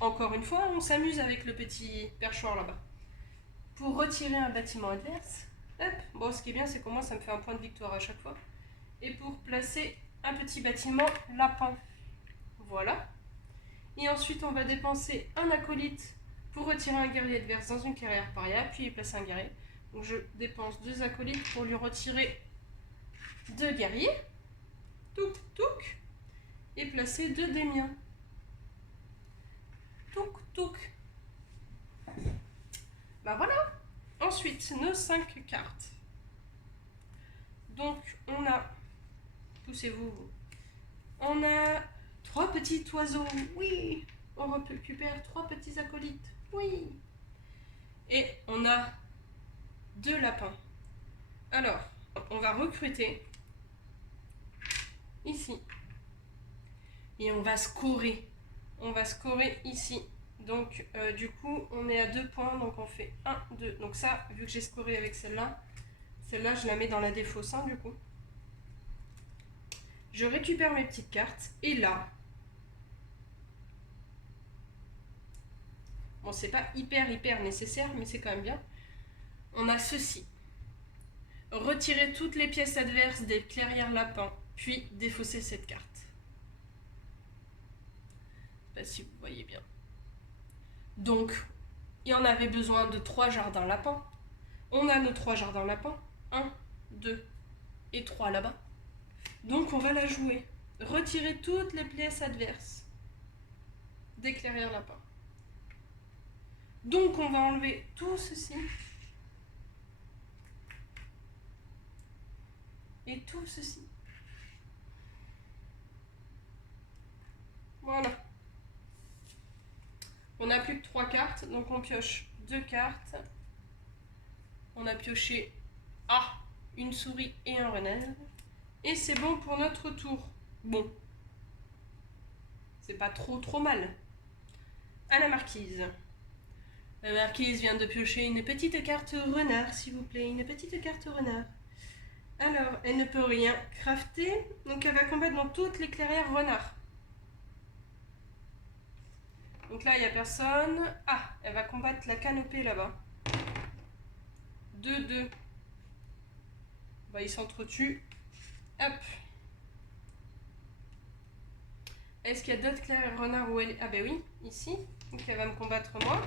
encore une fois, on s'amuse avec le petit perchoir là-bas. Pour retirer un bâtiment adverse, hop, bon, ce qui est bien, c'est qu'au moins ça me fait un point de victoire à chaque fois. Et pour placer un petit bâtiment lapin. Voilà. Et ensuite, on va dépenser un acolyte pour retirer un guerrier adverse dans une clairière paria, puis y placer un guerrier. Donc je dépense 2 acolytes pour lui retirer 2 guerriers. Touk, touk. Et placer 2 des miens. Touk, touk. Bah voilà. Ensuite, nos 5 cartes. Donc, on a... Poussez-vous. On a 3 petits oiseaux. Oui. On récupère 3 petits acolytes. Oui. Et on a 2 lapins. Alors, on va recruter ici. Et on va scorer. On va scorer ici. Donc, du coup, on est à 2 points. Donc, on fait 1, 2. Donc ça, vu que j'ai scoré avec celle-là, je la mets dans la défausse, hein, du coup. Je récupère mes petites cartes. Et là... Bon, c'est pas hyper nécessaire, mais c'est quand même bien. On a ceci. Retirer toutes les pièces adverses des clairières lapins, puis défausser cette carte. Je sais pas si vous voyez bien. Donc, il y en avait besoin de 3 jardins lapins. On a nos 3 jardins lapins. 1, 2 et 3 là-bas. Donc, on va la jouer. Retirer toutes les pièces adverses des clairières lapins. Donc, on va enlever tout ceci. Et tout ceci. Voilà. On n'a plus que 3 cartes, donc on pioche 2 cartes. On a pioché une souris et un renard. Et c'est bon pour notre tour. Bon. C'est pas trop mal. À la marquise. La marquise vient de piocher une petite carte renard, s'il vous plaît. Une petite carte renard. Alors, elle ne peut rien crafter, donc elle va combattre dans toutes les clairières renard. Donc là, il n'y a personne. Ah, elle va combattre la canopée là-bas. 2-2. Bah, ils s'entretuent. Hop. Est-ce qu'il y a d'autres clairières renard où elle est? Ah ben oui, ici. Donc elle va me combattre moi.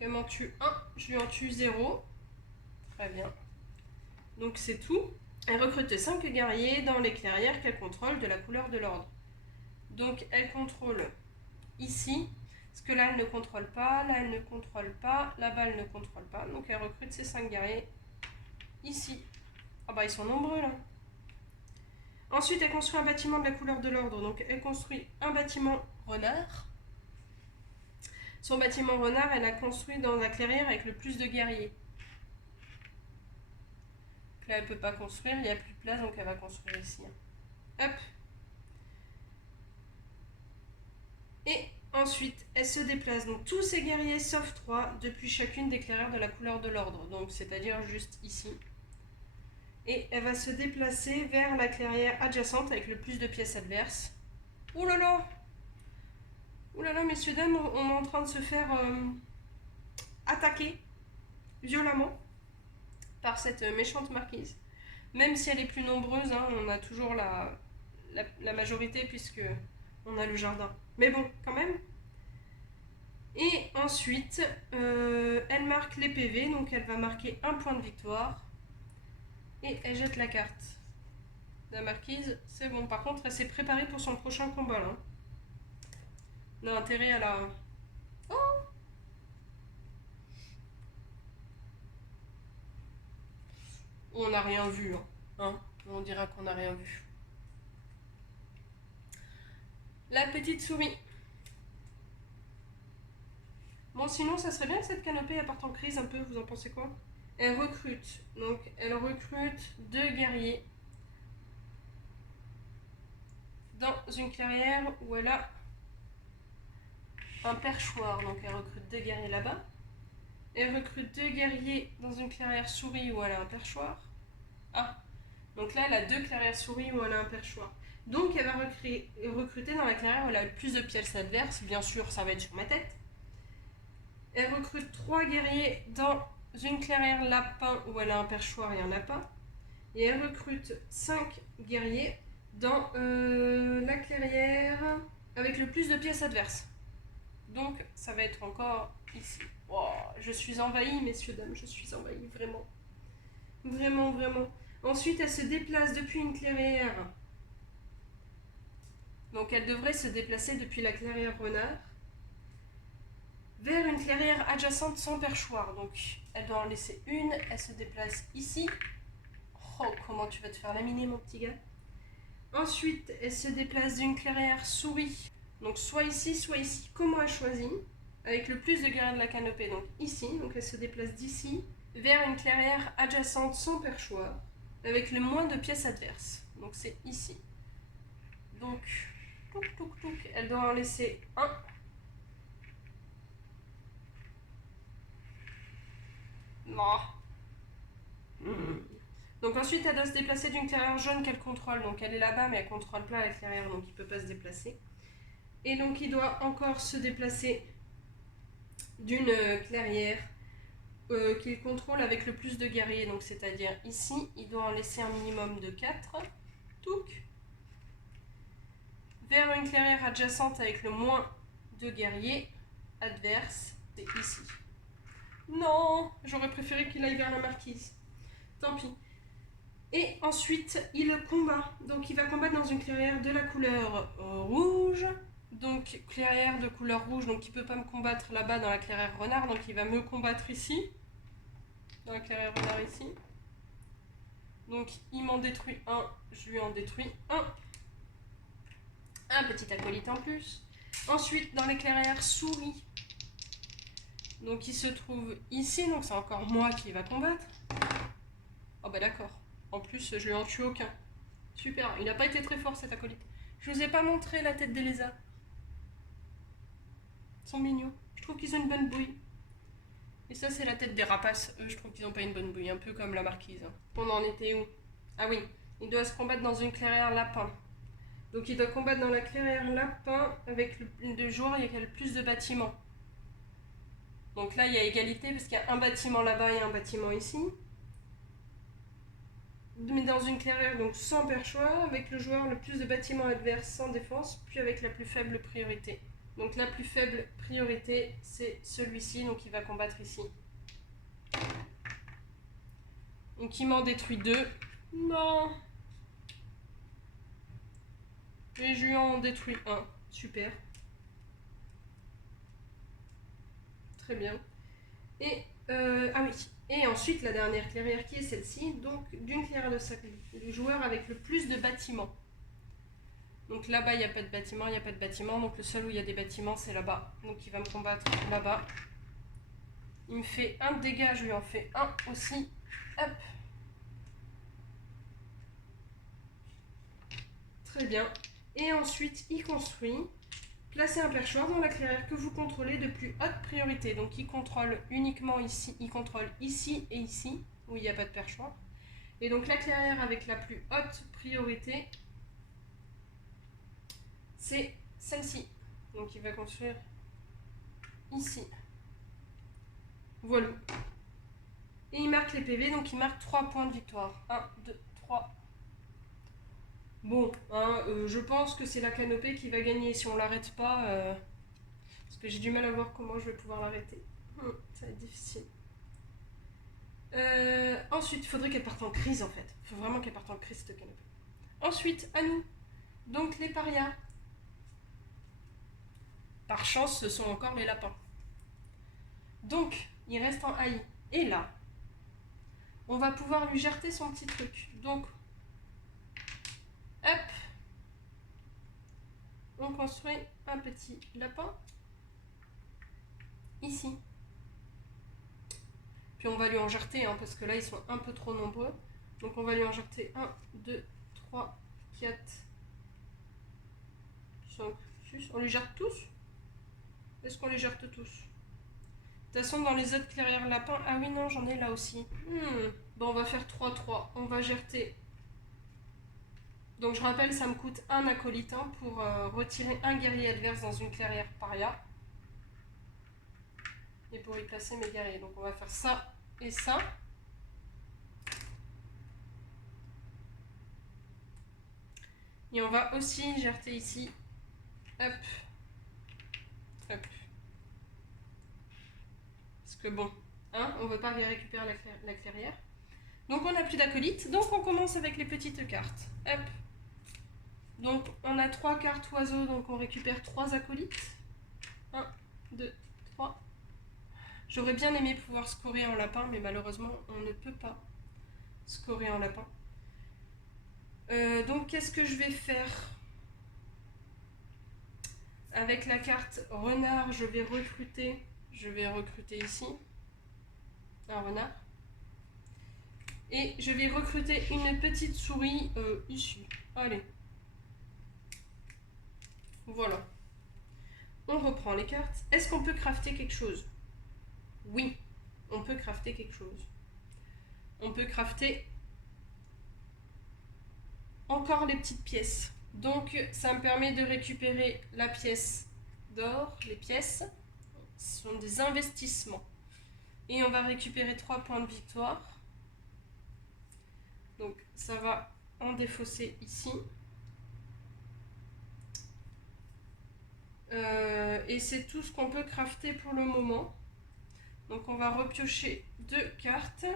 Elle m'en tue 1, je lui en tue 0. Très bien. Donc c'est tout. Elle recrute 5 guerriers dans les clairières qu'elle contrôle de la couleur de l'ordre. Donc elle contrôle ici, ce que là elle ne contrôle pas, là elle ne contrôle pas, là-bas elle ne contrôle pas. Donc elle recrute ses 5 guerriers ici. Ah bah ils sont nombreux là. Ensuite elle construit un bâtiment de la couleur de l'ordre. Donc elle construit un bâtiment renard. Son bâtiment renard, elle a construit dans la clairière avec le plus de guerriers. Là, elle ne peut pas construire, il n'y a plus de place, donc elle va construire ici. Hop. Et ensuite, elle se déplace. Donc tous ces guerriers, sauf 3, depuis chacune des clairières de la couleur de l'ordre. Donc c'est-à-dire juste ici. Et elle va se déplacer vers la clairière adjacente avec le plus de pièces adverses. Ouh là là! Ouh là là, messieurs, dames, on est en train de se faire attaquer violemment par cette méchante marquise. Même si elle est plus nombreuse, hein, on a toujours la majorité puisque on a le jardin. Mais bon, quand même. Et ensuite, elle marque les PV, donc elle va marquer un point de victoire. Et elle jette la carte. La marquise, c'est bon. Par contre, elle s'est préparée pour son prochain combat là. On a intérêt à la... Oh, on n'a rien vu, hein. Hein, on dira qu'on n'a rien vu. La petite souris. Bon, sinon, ça serait bien que cette canopée elle parte en crise un peu, vous en pensez quoi? Elle recrute, donc elle recrute 2 guerriers dans une clairière où elle a un perchoir, donc elle recrute 2 guerriers là-bas. Elle recrute 2 guerriers dans une clairière souris où elle a un perchoir. Ah, donc là elle a 2 clairières souris où elle a un perchoir. Donc elle va recruter dans la clairière où elle a le plus de pièces adverses, bien sûr ça va être sur ma tête. Elle recrute 3 guerriers dans une clairière lapin où elle a un perchoir et un lapin. Et elle recrute 5 guerriers dans la clairière avec le plus de pièces adverses. Donc ça va être encore ici. Oh, je suis envahie, messieurs, dames, je suis envahie, vraiment. Vraiment, vraiment. Ensuite, elle se déplace depuis une clairière. Donc elle devrait se déplacer depuis la clairière renard vers une clairière adjacente sans perchoir. Donc elle doit en laisser une, elle se déplace ici. Oh, comment tu vas te faire laminer, mon petit gars. Ensuite, elle se déplace d'une clairière souris. Donc soit ici. Comment elle choisit? Avec le plus de guerriers de la canopée, donc ici. Donc elle se déplace d'ici vers une clairière adjacente sans perchoir, avec le moins de pièces adverses. Donc c'est ici. Donc, elle doit en laisser un. Non. Donc ensuite, elle doit se déplacer d'une clairière jaune qu'elle contrôle. Donc elle est là-bas, mais elle contrôle pas la clairière, donc il peut pas se déplacer. Et donc il doit encore se déplacer d'une clairière qu'il contrôle avec le plus de guerriers. Donc c'est-à-dire ici, il doit en laisser un minimum de 4. Touc. Vers une clairière adjacente avec le moins de guerriers adverses, c'est ici. Non, j'aurais préféré qu'il aille vers la marquise. Tant pis. Et ensuite, il combat. Donc il va combattre dans une clairière de la couleur rouge. Donc clairière de couleur rouge, donc il ne peut pas me combattre là-bas dans la clairière renard, donc il va me combattre ici. Dans la clairière renard ici. Donc il m'en détruit un, je lui en détruis un. Un petit acolyte en plus. Ensuite, dans les clairières souris. Donc il se trouve ici, donc c'est encore moi qui va combattre. Oh bah d'accord. En plus, je lui en tue aucun. Super, il n'a pas été très fort cet acolyte. Je vous ai pas montré la tête des lézards. Ils sont mignons. Je trouve qu'ils ont une bonne bouille. Et ça, c'est la tête des rapaces. Eux, je trouve qu'ils n'ont pas une bonne bouille. Un peu comme la marquise. On en était où? Ah oui, il doit se combattre dans une clairière lapin. Donc il doit combattre dans la clairière lapin avec le joueur qui a le plus de bâtiments. Donc là, il y a égalité parce qu'il y a un bâtiment là-bas et un bâtiment ici. Mais dans une clairière donc sans perchoir, avec le joueur le plus de bâtiments adverses sans défense, puis avec la plus faible priorité. Donc la plus faible priorité, c'est celui-ci, donc il va combattre ici. Donc il m'en détruit 2. Non. Et je lui en détruis 1. Super. Très bien. Et, ah oui. Et ensuite, la dernière clairière qui est celle-ci, donc d'une clairière de sac, le joueur avec le plus de bâtiments. Donc là-bas, il n'y a pas de bâtiment, il n'y a pas de bâtiment. Donc le seul où il y a des bâtiments, c'est là-bas. Donc il va me combattre là-bas. Il me fait un dégât, je lui en fais un aussi. Hop. Très bien. Et ensuite, il construit. Placez un perchoir dans la clairière que vous contrôlez de plus haute priorité. Donc il contrôle uniquement ici, il contrôle ici et ici, où il n'y a pas de perchoir. Et donc la clairière avec la plus haute priorité, c'est celle-ci. Donc il va construire ici. Voilà. Et il marque les PV, donc il marque 3 points de victoire. 1, 2, 3. Bon, hein, je pense que c'est la canopée qui va gagner si on l'arrête pas. Parce que j'ai du mal à voir comment je vais pouvoir l'arrêter. Ça va être difficile. Ensuite, il faudrait qu'elle parte en crise en fait. Il faut vraiment qu'elle parte en crise cette canopée. Ensuite, à nous. Donc les parias. par chance, ce sont encore les lapins. Donc, il reste en AI. Et là, on va pouvoir lui jeter son petit truc. Donc, hop, on construit un petit lapin ici. Puis on va lui en jeter, hein, parce que là, ils sont un peu trop nombreux. Donc, on va lui en jeter 1, 2, 3, 4, 5, 6. On les jette tous? Est-ce qu'on les jette tous? De toute façon, dans les autres clairières lapins... Ah oui, non, j'en ai là aussi. Bon, on va faire 3, 3. On va jeter... Donc, je rappelle, ça me coûte un acolyte pour retirer un guerrier adverse dans une clairière paria. Et pour y placer mes guerriers. Donc, on va faire ça et ça. Et on va aussi jeter ici. Hop. Hop. Parce que bon, hein, on ne veut pas récupérer la clairière. Donc on n'a plus d'acolytes. Donc on commence avec les petites cartes. Hop. Donc on a 3 cartes oiseaux, donc on récupère 3 acolytes. 1, 2, 3. J'aurais bien aimé pouvoir scorer en lapin, mais malheureusement on ne peut pas scorer en lapin. Donc qu'est-ce que je vais faire? Avec la carte renard, je vais recruter ici un renard. Et je vais recruter une petite souris ici. Allez. Voilà. On reprend les cartes. Est-ce qu'on peut crafter quelque chose? Oui, on peut crafter quelque chose. On peut crafter encore les petites pièces. Donc ça me permet de récupérer la pièce d'or. Les pièces sont des investissements. Et on va récupérer 3 points de victoire. Donc ça va en défausser ici. Et c'est tout ce qu'on peut crafter pour le moment. Donc on va repiocher 2 cartes.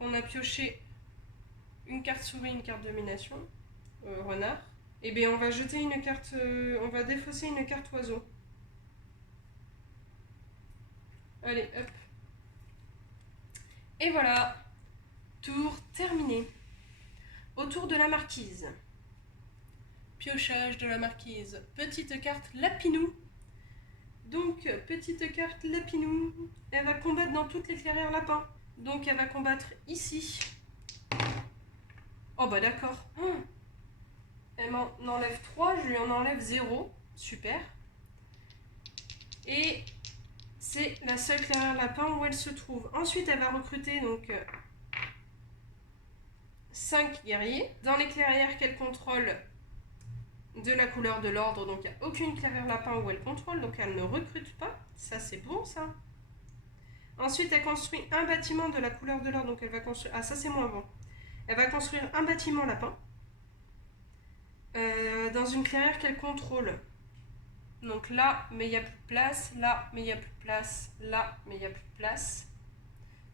On a pioché une carte souris, une carte domination, renard. Et bien on va jeter une carte, on va défausser une carte oiseau. Allez, hop. Et voilà, tour terminé. Autour de la marquise. Piochage de la marquise. Petite carte lapinou. Donc, petite carte lapinou. Elle va combattre dans toutes les clairières lapins. Donc, elle va combattre ici. Oh bah d'accord. Elle m'en enlève 3, je lui en enlève 0. Super. Et c'est la seule clairière lapin où elle se trouve. Ensuite, elle va recruter donc 5 guerriers. Dans les clairières qu'elle contrôle de la couleur de l'ordre, donc il n'y a aucune clairière lapin où elle contrôle, donc elle ne recrute pas. Ça, c'est bon, ça. Ensuite, elle construit un bâtiment de la couleur de l'ordre, donc elle va construire... Ah, ça, c'est moins bon. Elle va construire un bâtiment lapin dans une clairière qu'elle contrôle. Donc là, mais il n'y a plus de place, là, mais il n'y a plus de place, là, mais il n'y a plus de place.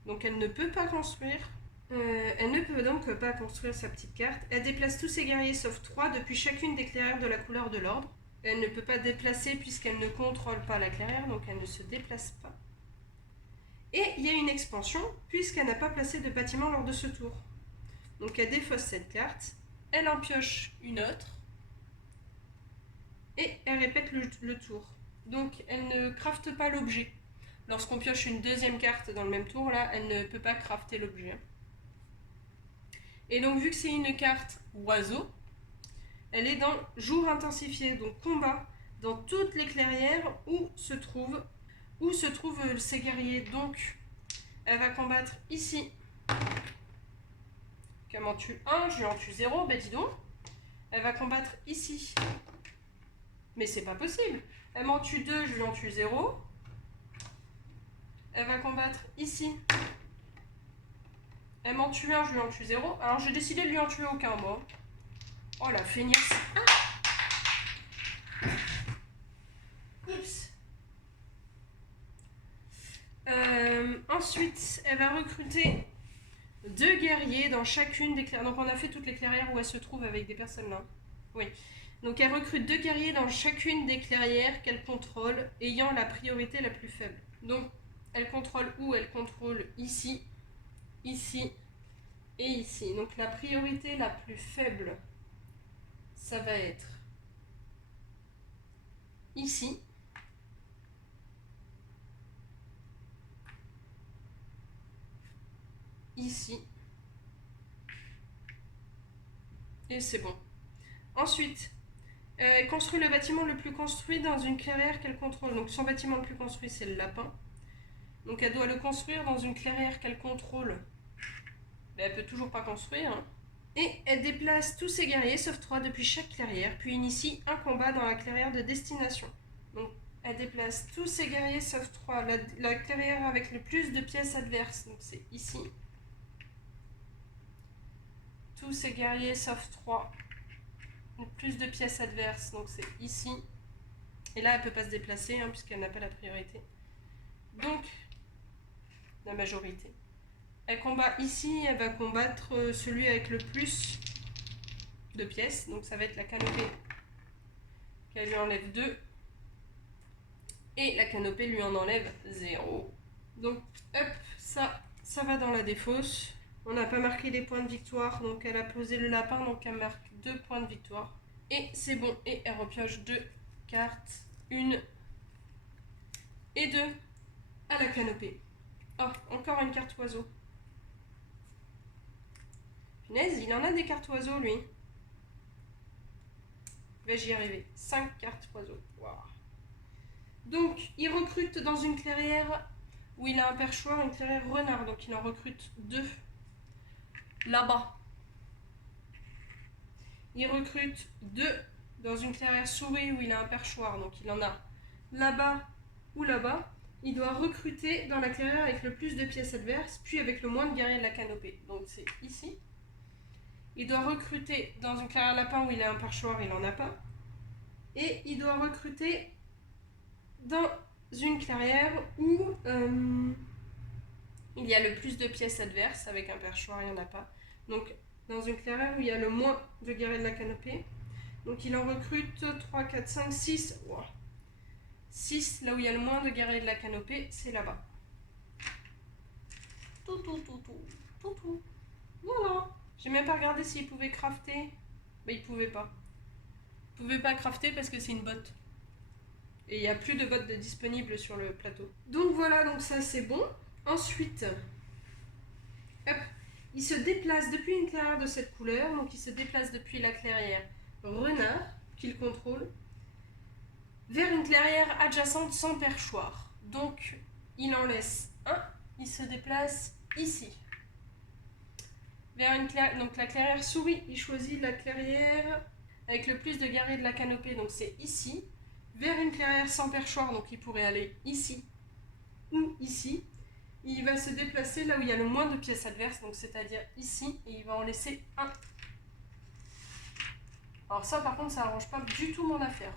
Donc elle ne peut pas construire. Elle ne peut donc pas construire sa petite carte. Elle déplace tous ses guerriers sauf 3 depuis chacune des clairières de la couleur de l'ordre. Elle ne peut pas déplacer puisqu'elle ne contrôle pas la clairière, donc elle ne se déplace pas. Et il y a une expansion puisqu'elle n'a pas placé de bâtiment lors de ce tour. Donc elle défausse cette carte, elle en pioche une autre et elle répète le tour. Donc elle ne crafte pas l'objet. Lorsqu'on pioche une deuxième carte dans le même tour, là, elle ne peut pas crafter l'objet. Et donc vu que c'est une carte oiseau, elle est dans jour intensifié, donc combat dans toutes les clairières où se trouvent ces guerriers. Donc elle va combattre ici. Elle m'en tue 1, je lui en tue 0, ben dis donc. Elle va combattre ici. Mais c'est pas possible. Elle m'en tue 2, je lui en tue 0. Elle va combattre ici. Elle m'en tue 1, je lui en tue 0. Alors j'ai décidé de lui en tuer aucun, moi. Oh la feignasse. Oups. Ensuite, elle va recruter 2 guerriers dans chacune des clairières. Donc on a fait toutes les clairières où elle se trouve avec des personnes là. Oui. Donc elle recrute 2 guerriers dans chacune des clairières qu'elle contrôle, ayant la priorité la plus faible. Donc elle contrôle où? Elle contrôle ici, ici et ici. Donc la priorité la plus faible, ça va être ici. Ici. Et c'est bon. Ensuite, elle construit le bâtiment le plus construit dans une clairière qu'elle contrôle. Donc son bâtiment le plus construit, c'est le lapin. Donc elle doit le construire dans une clairière qu'elle contrôle. Mais elle peut toujours pas construire. Hein. Et elle déplace tous ses guerriers, sauf 3, depuis chaque clairière, puis initie un combat dans la clairière de destination. Donc elle déplace tous ses guerriers, sauf 3. La clairière avec le plus de pièces adverses, donc c'est ici. Tous ses guerriers, sauf 3. Plus de pièces adverses, donc c'est ici. Et là, elle peut pas se déplacer, hein, puisqu'elle n'a pas la priorité. Donc, la majorité. Elle combat ici, elle va combattre celui avec le plus de pièces. Donc ça va être la canopée, qu'elle lui enlève 2. Et la canopée lui en enlève 0. Donc, hop, ça va dans la défausse. On n'a pas marqué les points de victoire, donc elle a posé le lapin, donc elle marque 2 points de victoire. Et c'est bon, et elle repioche 2 cartes, 1 et 2 à la canopée. Oh, encore une carte oiseau. Punaise, il en a des cartes oiseaux, lui. Vais-je y arriver? 5 cartes oiseaux. Wow. Donc, il recrute dans une clairière où il a un perchoir, une clairière renard. Donc, il en recrute 2 là-bas. Il recrute 2 dans une clairière souris où il a un perchoir. Donc, il en a là-bas ou là-bas. Il doit recruter dans la clairière avec le plus de pièces adverses, puis avec le moins de guerriers de la canopée. Donc, c'est ici. Il doit recruter dans une clairière lapin où il a un perchoir, il n'en a pas. Et il doit recruter dans une clairière où il y a le plus de pièces adverses, avec un perchoir, il n'y en a pas. Donc, dans une clairière où il y a le moins de guerriers de la canopée. Donc, il en recrute 3, 4, 5, 6. Wow. 6, là où il y a le moins de guerriers de la canopée, c'est là-bas. Tout. Voilà. J'ai même pas regardé s'il pouvait crafter. Mais il pouvait pas. Il pouvait pas crafter parce que c'est une botte. Et il n'y a plus de bottes disponibles sur le plateau. Donc voilà, donc ça c'est bon. Ensuite, hop, il se déplace depuis une clairière de cette couleur. Donc il se déplace depuis la clairière renard, qu'il contrôle, vers une clairière adjacente sans perchoir. Donc il en laisse un, il se déplace ici. Vers une clairière, donc la clairière souris, il choisit la clairière avec le plus de guerriers de la canopée, donc c'est ici. Vers une clairière sans perchoir, donc il pourrait aller ici ou ici. Il va se déplacer là où il y a le moins de pièces adverses, donc c'est-à-dire ici, et il va en laisser un. Alors ça par contre ça n'arrange pas du tout mon affaire.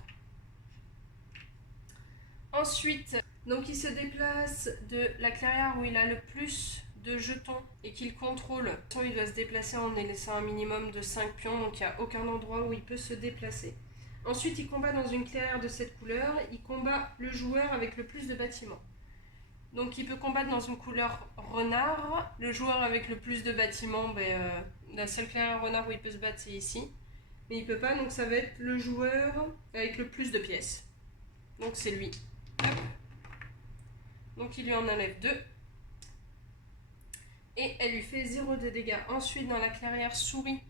Ensuite, donc il se déplace de la clairière où il a le plus de jetons et qu'il contrôle. Il doit se déplacer en laissant un minimum de 5 pions, donc il n'y a aucun endroit où il peut se déplacer. Ensuite, il combat dans une clairière de cette couleur, il combat le joueur avec le plus de bâtiments. Donc il peut combattre dans une couleur renard. Le joueur avec le plus de bâtiments, la seule clairière renard où il peut se battre, c'est ici. Mais il peut pas, donc ça va être le joueur avec le plus de pièces. Donc c'est lui. Hop. Donc il lui en enlève 2. Et elle lui fait 0 de dégâts. Ensuite, dans la clairière souris,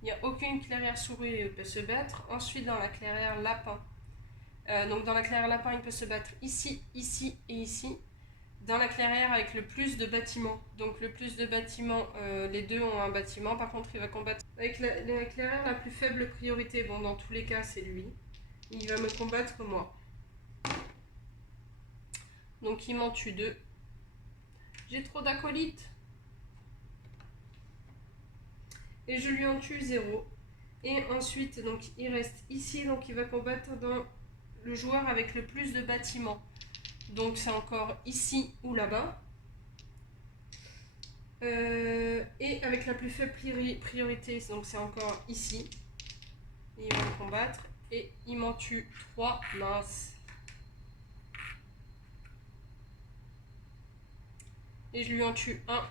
il n'y a aucune clairière souris où il peut se battre. Ensuite, dans la clairière lapin. Donc dans la clairière lapin, il peut se battre ici, ici et ici. Dans la clairière avec le plus de bâtiments. Donc le plus de bâtiments, les deux ont un bâtiment. Par contre, il va combattre avec la clairière la plus faible priorité. Bon, dans tous les cas, c'est lui. Il va me combattre moi. Donc il m'en tue 2. J'ai trop d'acolytes. Et je lui en tue 0. Et ensuite, donc il reste ici. Donc il va combattre dans le joueur avec le plus de bâtiments. Donc c'est encore ici ou là-bas. Et avec la plus faible priorité, donc c'est encore ici. Et il va le combattre. Et il m'en tue 3. Mince. Et je lui en tue 1.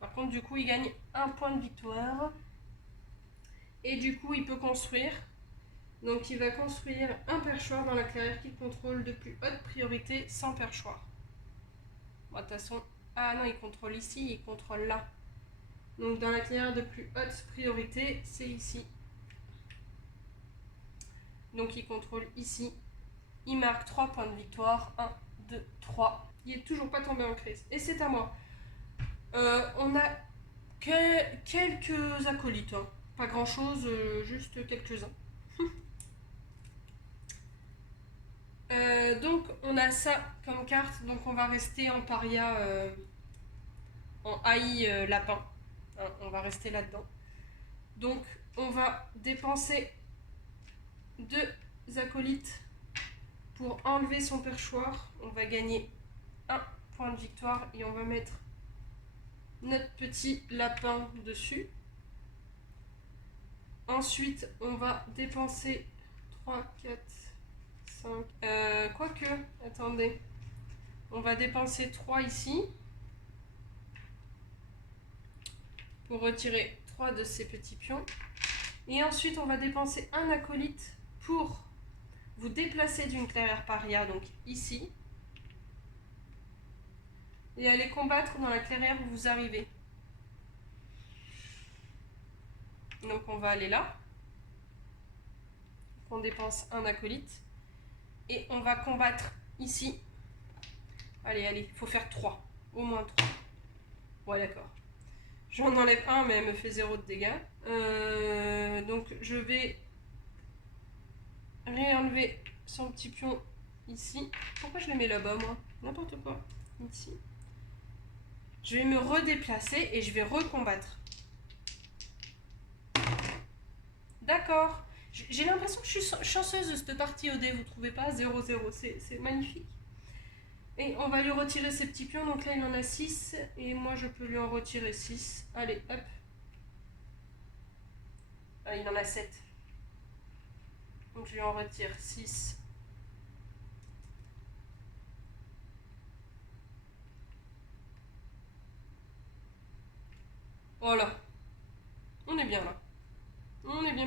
Par contre, du coup, il gagne 1 point de victoire. Et du coup, il peut construire. Donc, il va construire un perchoir dans la clairière qu'il contrôle de plus haute priorité sans perchoir. Bon, de toute façon... Ah non, il contrôle ici, il contrôle là. Donc, dans la clairière de plus haute priorité, c'est ici. Donc, il contrôle ici. Il marque 3 points de victoire. 1, 2, 3. Il n'est toujours pas tombé en crise. Et c'est à moi. On a quelques acolytes. Hein. Pas grand chose, juste quelques-uns. Donc on a ça comme carte, donc on va rester en paria, en AI lapin, hein, on va rester là-dedans. Donc on va dépenser 2 acolytes pour enlever son perchoir, on va gagner 1 point de victoire et on va mettre notre petit lapin dessus. Ensuite on va dépenser 3, 4, 5, quoique, attendez, on va dépenser 3 ici pour retirer 3 de ces petits pions. Et ensuite, on va dépenser un acolyte pour vous déplacer d'une clairière paria, donc ici, et aller combattre dans la clairière où vous arrivez. Donc on va aller là. On dépense un acolyte. Et on va combattre ici. Allez, allez, il faut faire 3. Au moins 3. Ouais, d'accord. J'en enlève un, mais elle me fait 0 de dégâts. Donc je vais réenlever son petit pion ici. Pourquoi je le mets là-bas, moi? N'importe quoi. Ici. Je vais me redéplacer et je vais recombattre. D'accord. J'ai l'impression que je suis chanceuse de cette partie au dé, vous trouvez pas? 0-0, c'est magnifique. Et on va lui retirer ses petits pions. Donc là, il en a 6. Et moi, je peux lui en retirer 6. Allez, hop. Ah, il en a 7. Donc je lui en retire 6. Voilà. On est bien là. On est bien.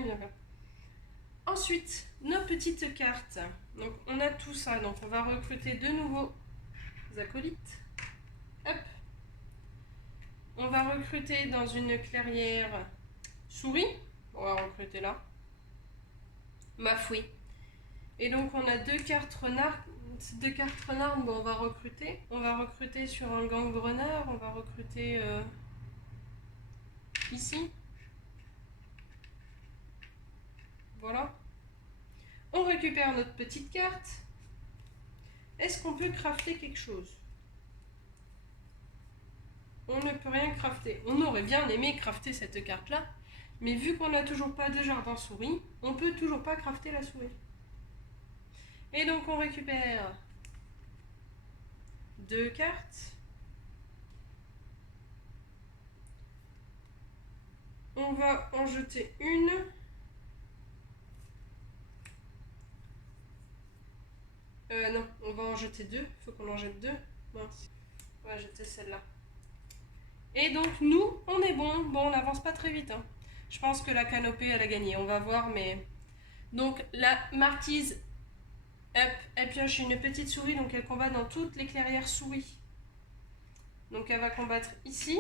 Ensuite, nos petites cartes. Donc on a tout ça. Donc on va recruter de nouveaux acolytes. Hop. On va recruter dans une clairière souris. On va recruter là. Mafouille. Et donc on a 2 cartes renards. 2 cartes renards, bon, on va recruter. On va recruter sur un gangreneur. On va recruter ici. Voilà. On récupère notre petite carte. Est-ce qu'on peut crafter quelque chose? On ne peut rien crafter. On aurait bien aimé crafter cette carte-là, mais vu qu'on n'a toujours pas de jardin souris, on peut toujours pas crafter la souris. Et donc on récupère 2 cartes. On va en jeter une. Non, on va en jeter 2. Il faut qu'on en jette 2. Mince. On va jeter celle-là. Et donc nous, on est bon. Bon, on n'avance pas très vite. Hein. Je pense que la canopée, elle a gagné. On va voir, mais... Donc la marquise, hop, elle pioche une petite souris. Donc elle combat dans toutes les clairières souris. Donc elle va combattre ici.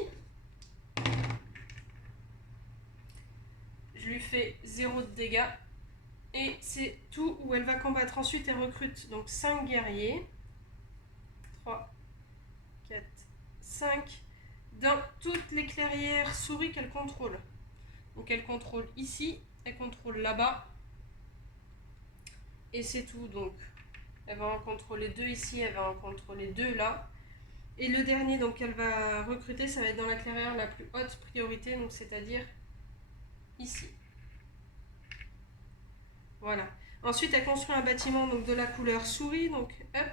Je lui fais 0 de dégâts. Et c'est tout où elle va combattre. Ensuite, elle recrute donc 5 guerriers. 3, 4, 5. Dans toutes les clairières souris qu'elle contrôle. Donc elle contrôle ici, elle contrôle là-bas. Et c'est tout. Donc elle va en contrôler 2 ici, elle va en contrôler 2 là. Et le dernier donc qu'elle va recruter, ça va être dans la clairière la plus haute priorité, donc c'est-à-dire ici. Voilà. Ensuite, elle construit un bâtiment donc, de la couleur souris. Donc, hop.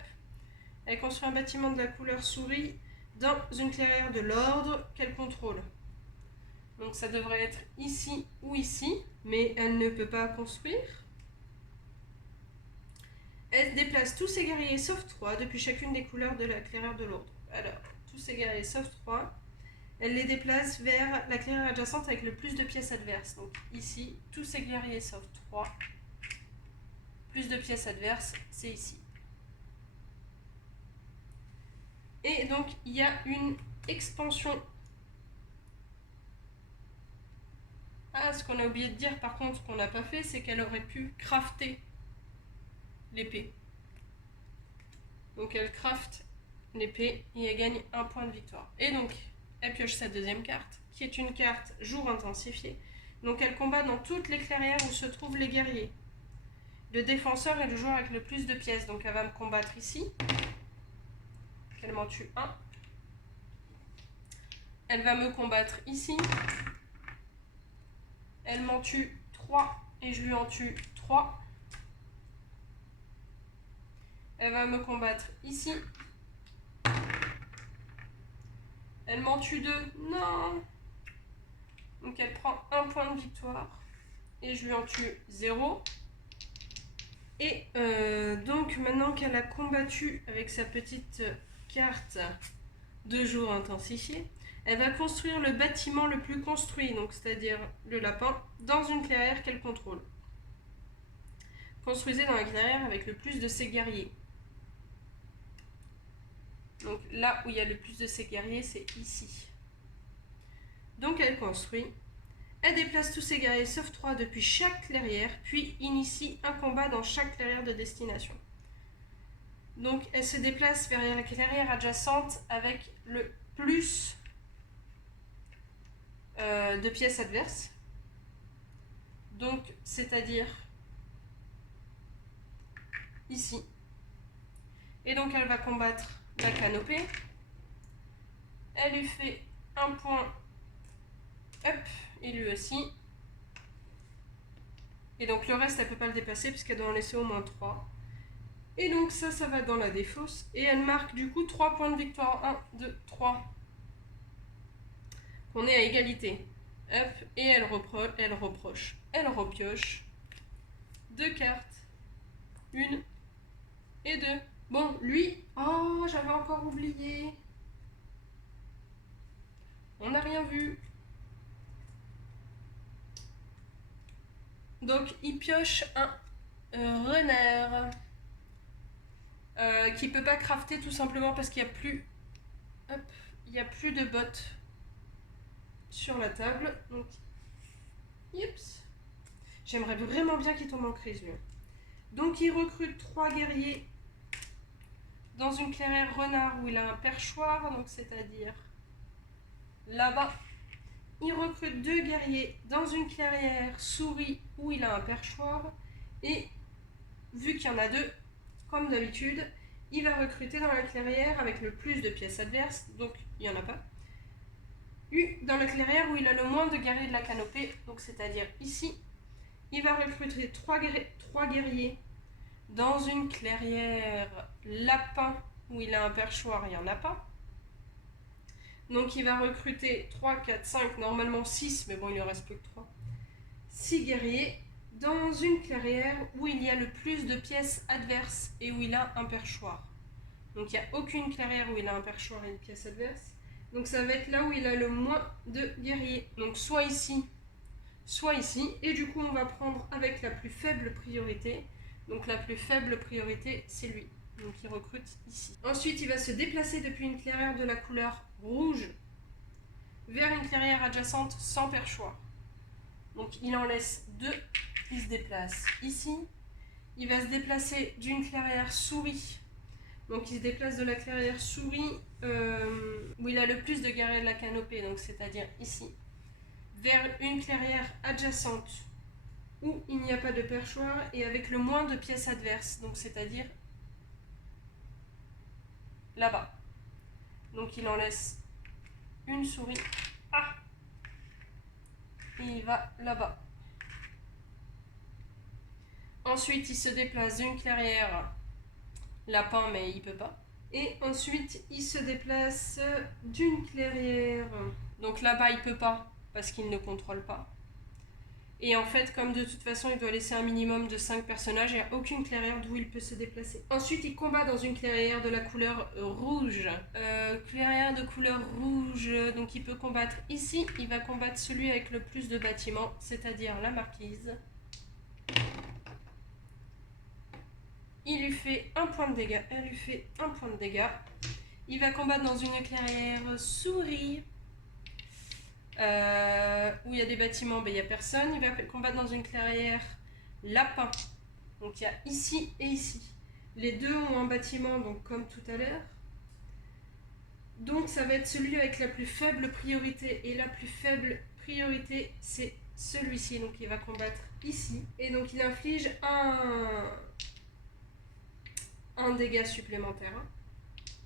Elle construit un bâtiment de la couleur souris dans une clairière de l'ordre qu'elle contrôle. Donc, ça devrait être ici ou ici. Mais elle ne peut pas construire. Elle déplace tous ses guerriers sauf 3 depuis chacune des couleurs de la clairière de l'ordre. Alors, tous ces guerriers sauf 3. Elle les déplace vers la clairière adjacente avec le plus de pièces adverses. Donc ici, tous ces guerriers sauf 3. Plus de pièces adverses, c'est ici. Et donc, il y a une expansion. Ah, ce qu'on a oublié de dire, par contre, qu'on n'a pas fait, c'est qu'elle aurait pu crafter l'épée. Donc, elle crafte l'épée et elle gagne un point de victoire. Et donc, elle pioche sa deuxième carte, qui est une carte jour intensifié. Donc, elle combat dans toutes les clairières où se trouvent les guerriers. Le défenseur est le joueur avec le plus de pièces. Donc, elle va me combattre ici. Elle m'en tue 1. Elle va me combattre ici. Elle m'en tue 3 et je lui en tue 3. Elle va me combattre ici. Elle m'en tue 2. Non. Donc elle prend un point de victoire. Et je lui en tue 0. Et donc maintenant qu'elle a combattu avec sa petite carte de jour intensifié, elle va construire le bâtiment le plus construit, donc c'est-à-dire le lapin, dans une clairière qu'elle contrôle. Construisez dans la clairière avec le plus de ses guerriers. Donc là où il y a le plus de ses guerriers, c'est ici. Donc elle construit. Elle déplace tous ses guerriers sauf 3 depuis chaque clairière, puis initie un combat dans chaque clairière de destination. Donc elle se déplace vers la clairière adjacente avec le plus de pièces adverses. Donc c'est-à-dire ici. Et donc elle va combattre la canopée. Elle lui fait un point up, et lui aussi. Et donc le reste, elle ne peut pas le dépasser puisqu'elle doit en laisser au moins 3. Et donc ça va dans la défausse. Et elle marque du coup 3 points de victoire. 1, 2, 3. On est à égalité. Hop, et elle repioche 2 cartes. 1 et 2. Bon, lui, oh, j'avais encore oublié. On n'a rien vu. Donc il pioche un renard qui peut pas crafter tout simplement parce qu'il n'y a plus, hop, il y a plus de bottes sur la table. Donc, oups, j'aimerais vraiment bien qu'il tombe en crise lui. Donc il recrute 3 guerriers dans une clairière renard où il a un perchoir, donc c'est-à-dire là-bas. Il recrute 2 guerriers dans une clairière souris où il a un perchoir. Et vu qu'il y en a 2, comme d'habitude, il va recruter dans la clairière avec le plus de pièces adverses, donc il n'y en a pas. Dans la clairière où il a le moins de guerriers de la canopée, donc c'est-à-dire ici, il va recruter 3 guerriers dans une clairière lapin où il a un perchoir, il n'y en a pas. Donc il va recruter 3, 4, 5, normalement 6, mais bon, il ne reste plus que 3. 6 guerriers dans une clairière où il y a le plus de pièces adverses et où il a un perchoir. Donc il n'y a aucune clairière où il a un perchoir et une pièce adverse. Donc ça va être là où il a le moins de guerriers. Donc soit ici, et du coup on va prendre avec la plus faible priorité. Donc la plus faible priorité, c'est lui. Donc il recrute ici. Ensuite, il va se déplacer depuis une clairière de la couleur rouge vers une clairière adjacente sans perchoir. Donc il en laisse 2. Il se déplace ici. Il va se déplacer d'une clairière souris. Donc il se déplace de la clairière souris où il a le plus de guerriers de la canopée, donc c'est-à-dire ici, vers une clairière adjacente où il n'y a pas de perchoir et avec le moins de pièces adverses, donc c'est-à-dire là-bas. Donc il en laisse une souris. Ah, et il va là-bas. Ensuite, il se déplace d'une clairière lapin, mais il peut pas. Et ensuite, il se déplace d'une clairière. Donc là-bas, il peut pas parce qu'il ne contrôle pas. Et en fait, comme de toute façon, il doit laisser un minimum de 5 personnages, il n'y a aucune clairière d'où il peut se déplacer. Ensuite, il combat dans une clairière de la couleur rouge. Clairière de couleur rouge, donc il peut combattre ici. Il va combattre celui avec le plus de bâtiments, c'est-à-dire la marquise. Il lui fait un point de dégâts. Elle lui fait un point de dégâts. Il va combattre dans une clairière souris. Où il y a des bâtiments, ben, il n'y a personne. Il va combattre dans une clairière lapin. Donc il y a ici et ici. Les deux ont un bâtiment, donc comme tout à l'heure. Donc ça va être celui avec la plus faible priorité. Et la plus faible priorité, c'est celui-ci. Donc il va combattre ici. Et donc il inflige un dégât supplémentaire.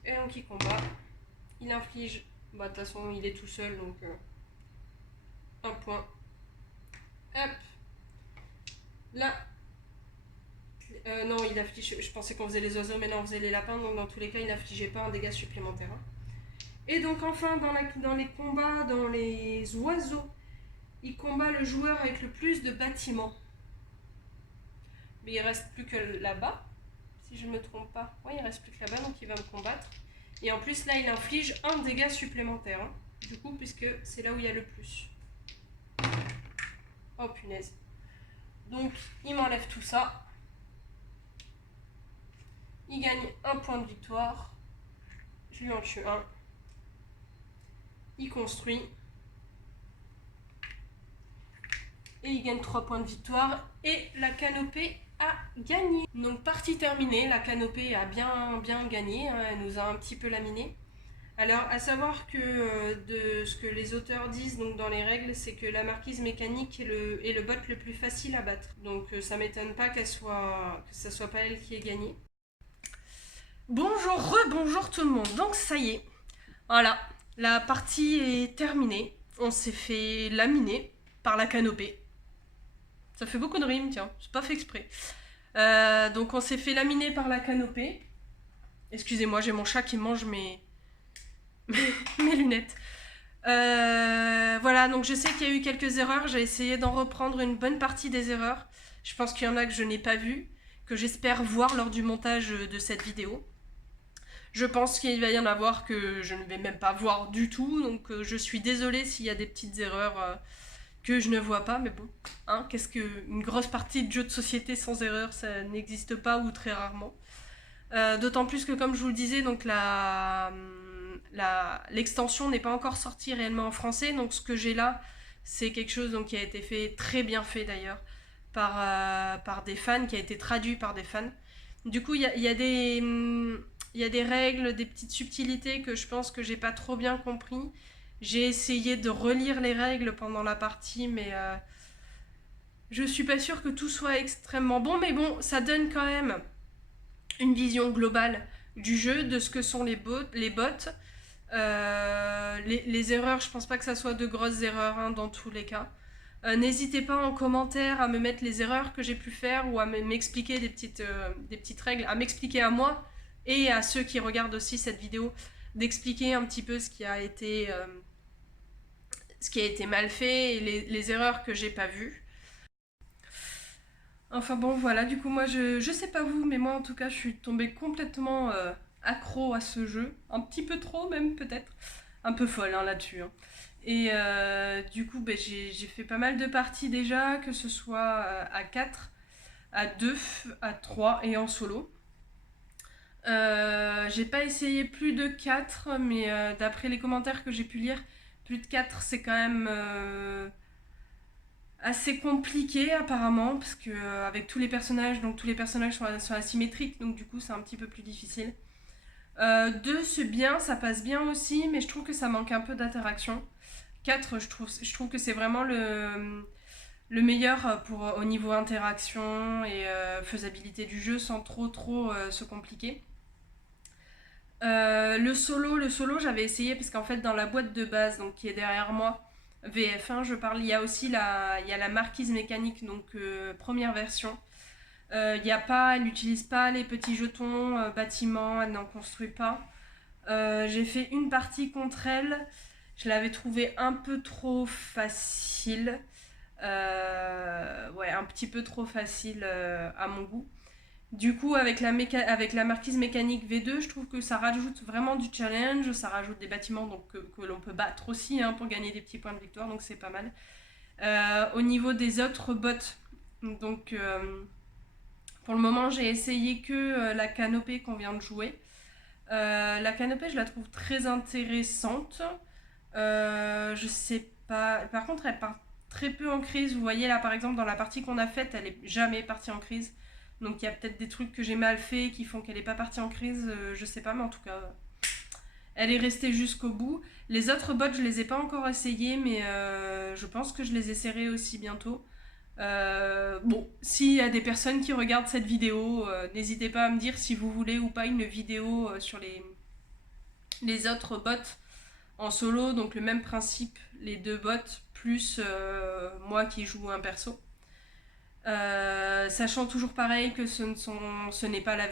Et donc il combat. Il inflige... Bah de toute façon il est tout seul, donc... un point. Hop. Là. Non, il afflige. Je pensais qu'on faisait les oiseaux, mais non, on faisait les lapins. Donc dans tous les cas, il n'infligeait pas un dégât supplémentaire. Et donc enfin, dans les combats, dans les oiseaux, il combat le joueur avec le plus de bâtiments. Mais il reste plus que là-bas, si je ne me trompe pas. Oui, il reste plus que là-bas, donc il va me combattre. Et en plus, là, il inflige un dégât supplémentaire. Du coup, puisque c'est là où il y a le plus. Oh punaise. Donc, il m'enlève tout ça. Il gagne un point de victoire. Je lui en tue un. Il construit. Et il gagne 3 points de victoire. Et la canopée a gagné. Donc partie terminée, la canopée a bien gagné. Elle nous a un petit peu laminé. Alors, à savoir que de ce que les auteurs disent donc dans les règles, c'est que la marquise mécanique est le bot le plus facile à battre. Donc ça m'étonne pas que ça soit pas elle qui ait gagné. Bonjour, rebonjour tout le monde. Donc ça y est, voilà, la partie est terminée. On s'est fait laminer par la canopée. Ça fait beaucoup de rimes, tiens, c'est pas fait exprès. Donc on s'est fait laminer par la canopée. Excusez-moi, j'ai mon chat qui mange mes lunettes. Voilà, donc je sais qu'il y a eu quelques erreurs. J'ai essayé d'en reprendre une bonne partie des erreurs. Je pense qu'il y en a que je n'ai pas vues, que j'espère voir lors du montage de cette vidéo. Je pense qu'il va y en avoir que je ne vais même pas voir du tout, donc je suis désolée s'il y a des petites erreurs que je ne vois pas, mais bon, hein, qu'est-ce qu'une grosse partie de jeux de société sans erreur, ça n'existe pas ou très rarement. D'autant plus que, comme je vous le disais, donc l'extension n'est pas encore sortie réellement en français, donc ce que j'ai là, c'est quelque chose donc, qui a été fait, très bien fait d'ailleurs, par des fans, qui a été traduit par des fans. Du coup, il y a des règles, des petites subtilités que je pense que j'ai pas trop bien compris. J'ai essayé de relire les règles pendant la partie, mais je suis pas sûre que tout soit extrêmement bon. Mais bon, ça donne quand même une vision globale du jeu, de ce que sont les bots. Les erreurs, je pense pas que ça soit de grosses erreurs hein, dans tous les cas. N'hésitez pas en commentaire à me mettre les erreurs que j'ai pu faire ou à m'expliquer des petites règles, à m'expliquer à moi et à ceux qui regardent aussi cette vidéo, d'expliquer un petit peu ce qui a été mal fait et les erreurs que j'ai pas vues. Enfin bon voilà, du coup moi je sais pas vous, mais moi en tout cas je suis tombée complètement accro à ce jeu, un petit peu trop même peut-être, un peu folle hein, là-dessus. Hein. Et du coup ben, j'ai fait pas mal de parties déjà, que ce soit à 4, à 2, à 3 et en solo. J'ai pas essayé plus de 4, mais d'après les commentaires que j'ai pu lire, plus de 4 c'est quand même assez compliqué apparemment, parce que avec tous les personnages, donc tous les personnages sont asymétriques, donc du coup c'est un petit peu plus difficile. 2 c'est bien, ça passe bien aussi, mais je trouve que ça manque un peu d'interaction. 4 je trouve que c'est vraiment le meilleur au niveau interaction et faisabilité du jeu sans trop se compliquer. Le solo j'avais essayé parce qu'en fait dans la boîte de base donc qui est derrière moi, VF1 je parle, il y a aussi la marquise mécanique donc première version. Elle n'utilise pas les petits jetons bâtiments, elle n'en construit pas. J'ai fait une partie contre elle, je l'avais trouvée un peu trop facile. Ouais, un petit peu trop facile à mon goût. Du coup, avec la marquise mécanique V2, je trouve que ça rajoute vraiment du challenge, ça rajoute des bâtiments donc, que l'on peut battre aussi pour gagner des petits points de victoire, donc c'est pas mal. Au niveau des autres bots, donc pour le moment j'ai essayé que la canopée qu'on vient de jouer. La canopée, je la trouve très intéressante. Je sais pas. Par contre, elle part très peu en crise. Vous voyez là, par exemple, dans la partie qu'on a faite, elle est jamais partie en crise. Donc il y a peut-être des trucs que j'ai mal fait qui font qu'elle est pas partie en crise. Je sais pas, mais en tout cas, elle est restée jusqu'au bout. Les autres bots, je les ai pas encore essayés, mais je pense que je les essaierai aussi bientôt. Bon, s'il y a des personnes qui regardent cette vidéo, n'hésitez pas à me dire si vous voulez ou pas une vidéo sur les autres bots en solo, donc le même principe, les deux bots, plus moi qui joue un perso. Sachant toujours pareil que ce n'est pas la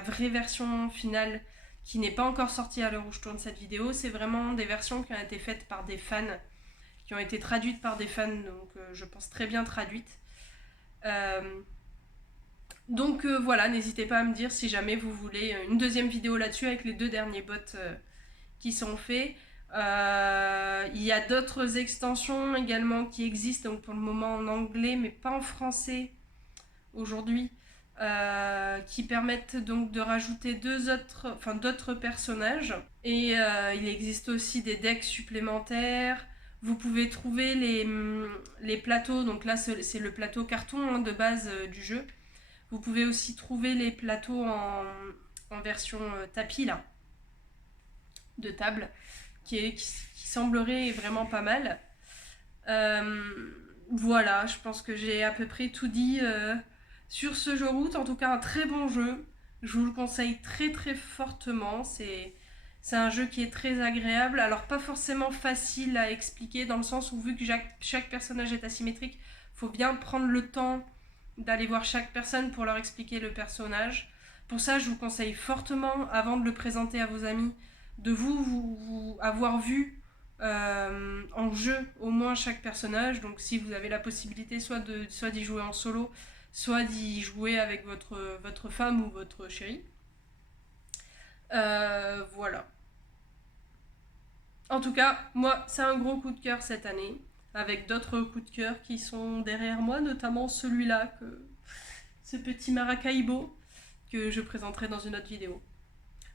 vraie version finale qui n'est pas encore sortie à l'heure où je tourne cette vidéo, c'est vraiment des versions qui ont été faites par des fans, qui ont été traduites par des fans, donc je pense très bien traduites. Donc voilà, n'hésitez pas à me dire si jamais vous voulez une deuxième vidéo là-dessus avec les 2 derniers bots qui sont faits. Il y a d'autres extensions également qui existent, donc pour le moment en anglais, mais pas en français aujourd'hui, qui permettent donc de rajouter d'autres personnages. Et il existe aussi des decks supplémentaires. Vous pouvez trouver les plateaux, donc là c'est le plateau carton de base du jeu. Vous pouvez aussi trouver les plateaux en version tapis là, de table, qui semblerait vraiment pas mal. Voilà, je pense que j'ai à peu près tout dit sur ce jeu route. En tout cas, un très bon jeu. Je vous le conseille très très fortement. C'est un jeu qui est très agréable. Alors, pas forcément facile à expliquer, dans le sens où, vu que chaque personnage est asymétrique, il faut bien prendre le temps d'aller voir chaque personne pour leur expliquer le personnage. Pour ça, je vous conseille fortement, avant de le présenter à vos amis, de vous avoir vu en jeu au moins chaque personnage. Donc si vous avez la possibilité soit d'y jouer en solo, soit d'y jouer avec votre femme ou votre chéri. Voilà. En tout cas, moi, c'est un gros coup de cœur cette année, avec d'autres coups de cœur qui sont derrière moi, notamment celui-là, ce petit Maracaibo, que je présenterai dans une autre vidéo.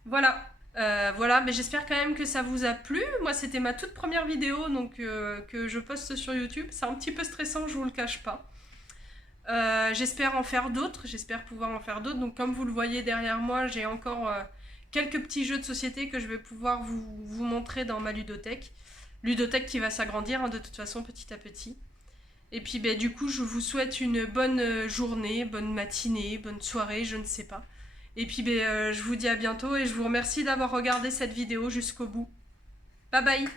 Voilà, mais j'espère quand même que ça vous a plu. Moi, c'était ma toute première vidéo donc que je poste sur YouTube. C'est un petit peu stressant, je vous le cache pas. J'espère en faire d'autres, j'espère pouvoir en faire d'autres. Donc comme vous le voyez derrière moi, j'ai encore quelques petits jeux de société que je vais pouvoir vous montrer dans ma ludothèque. Ludothèque qui va s'agrandir de toute façon petit à petit. Et puis du coup, je vous souhaite une bonne journée, bonne matinée, bonne soirée, je ne sais pas. Et puis je vous dis à bientôt et je vous remercie d'avoir regardé cette vidéo jusqu'au bout. Bye bye!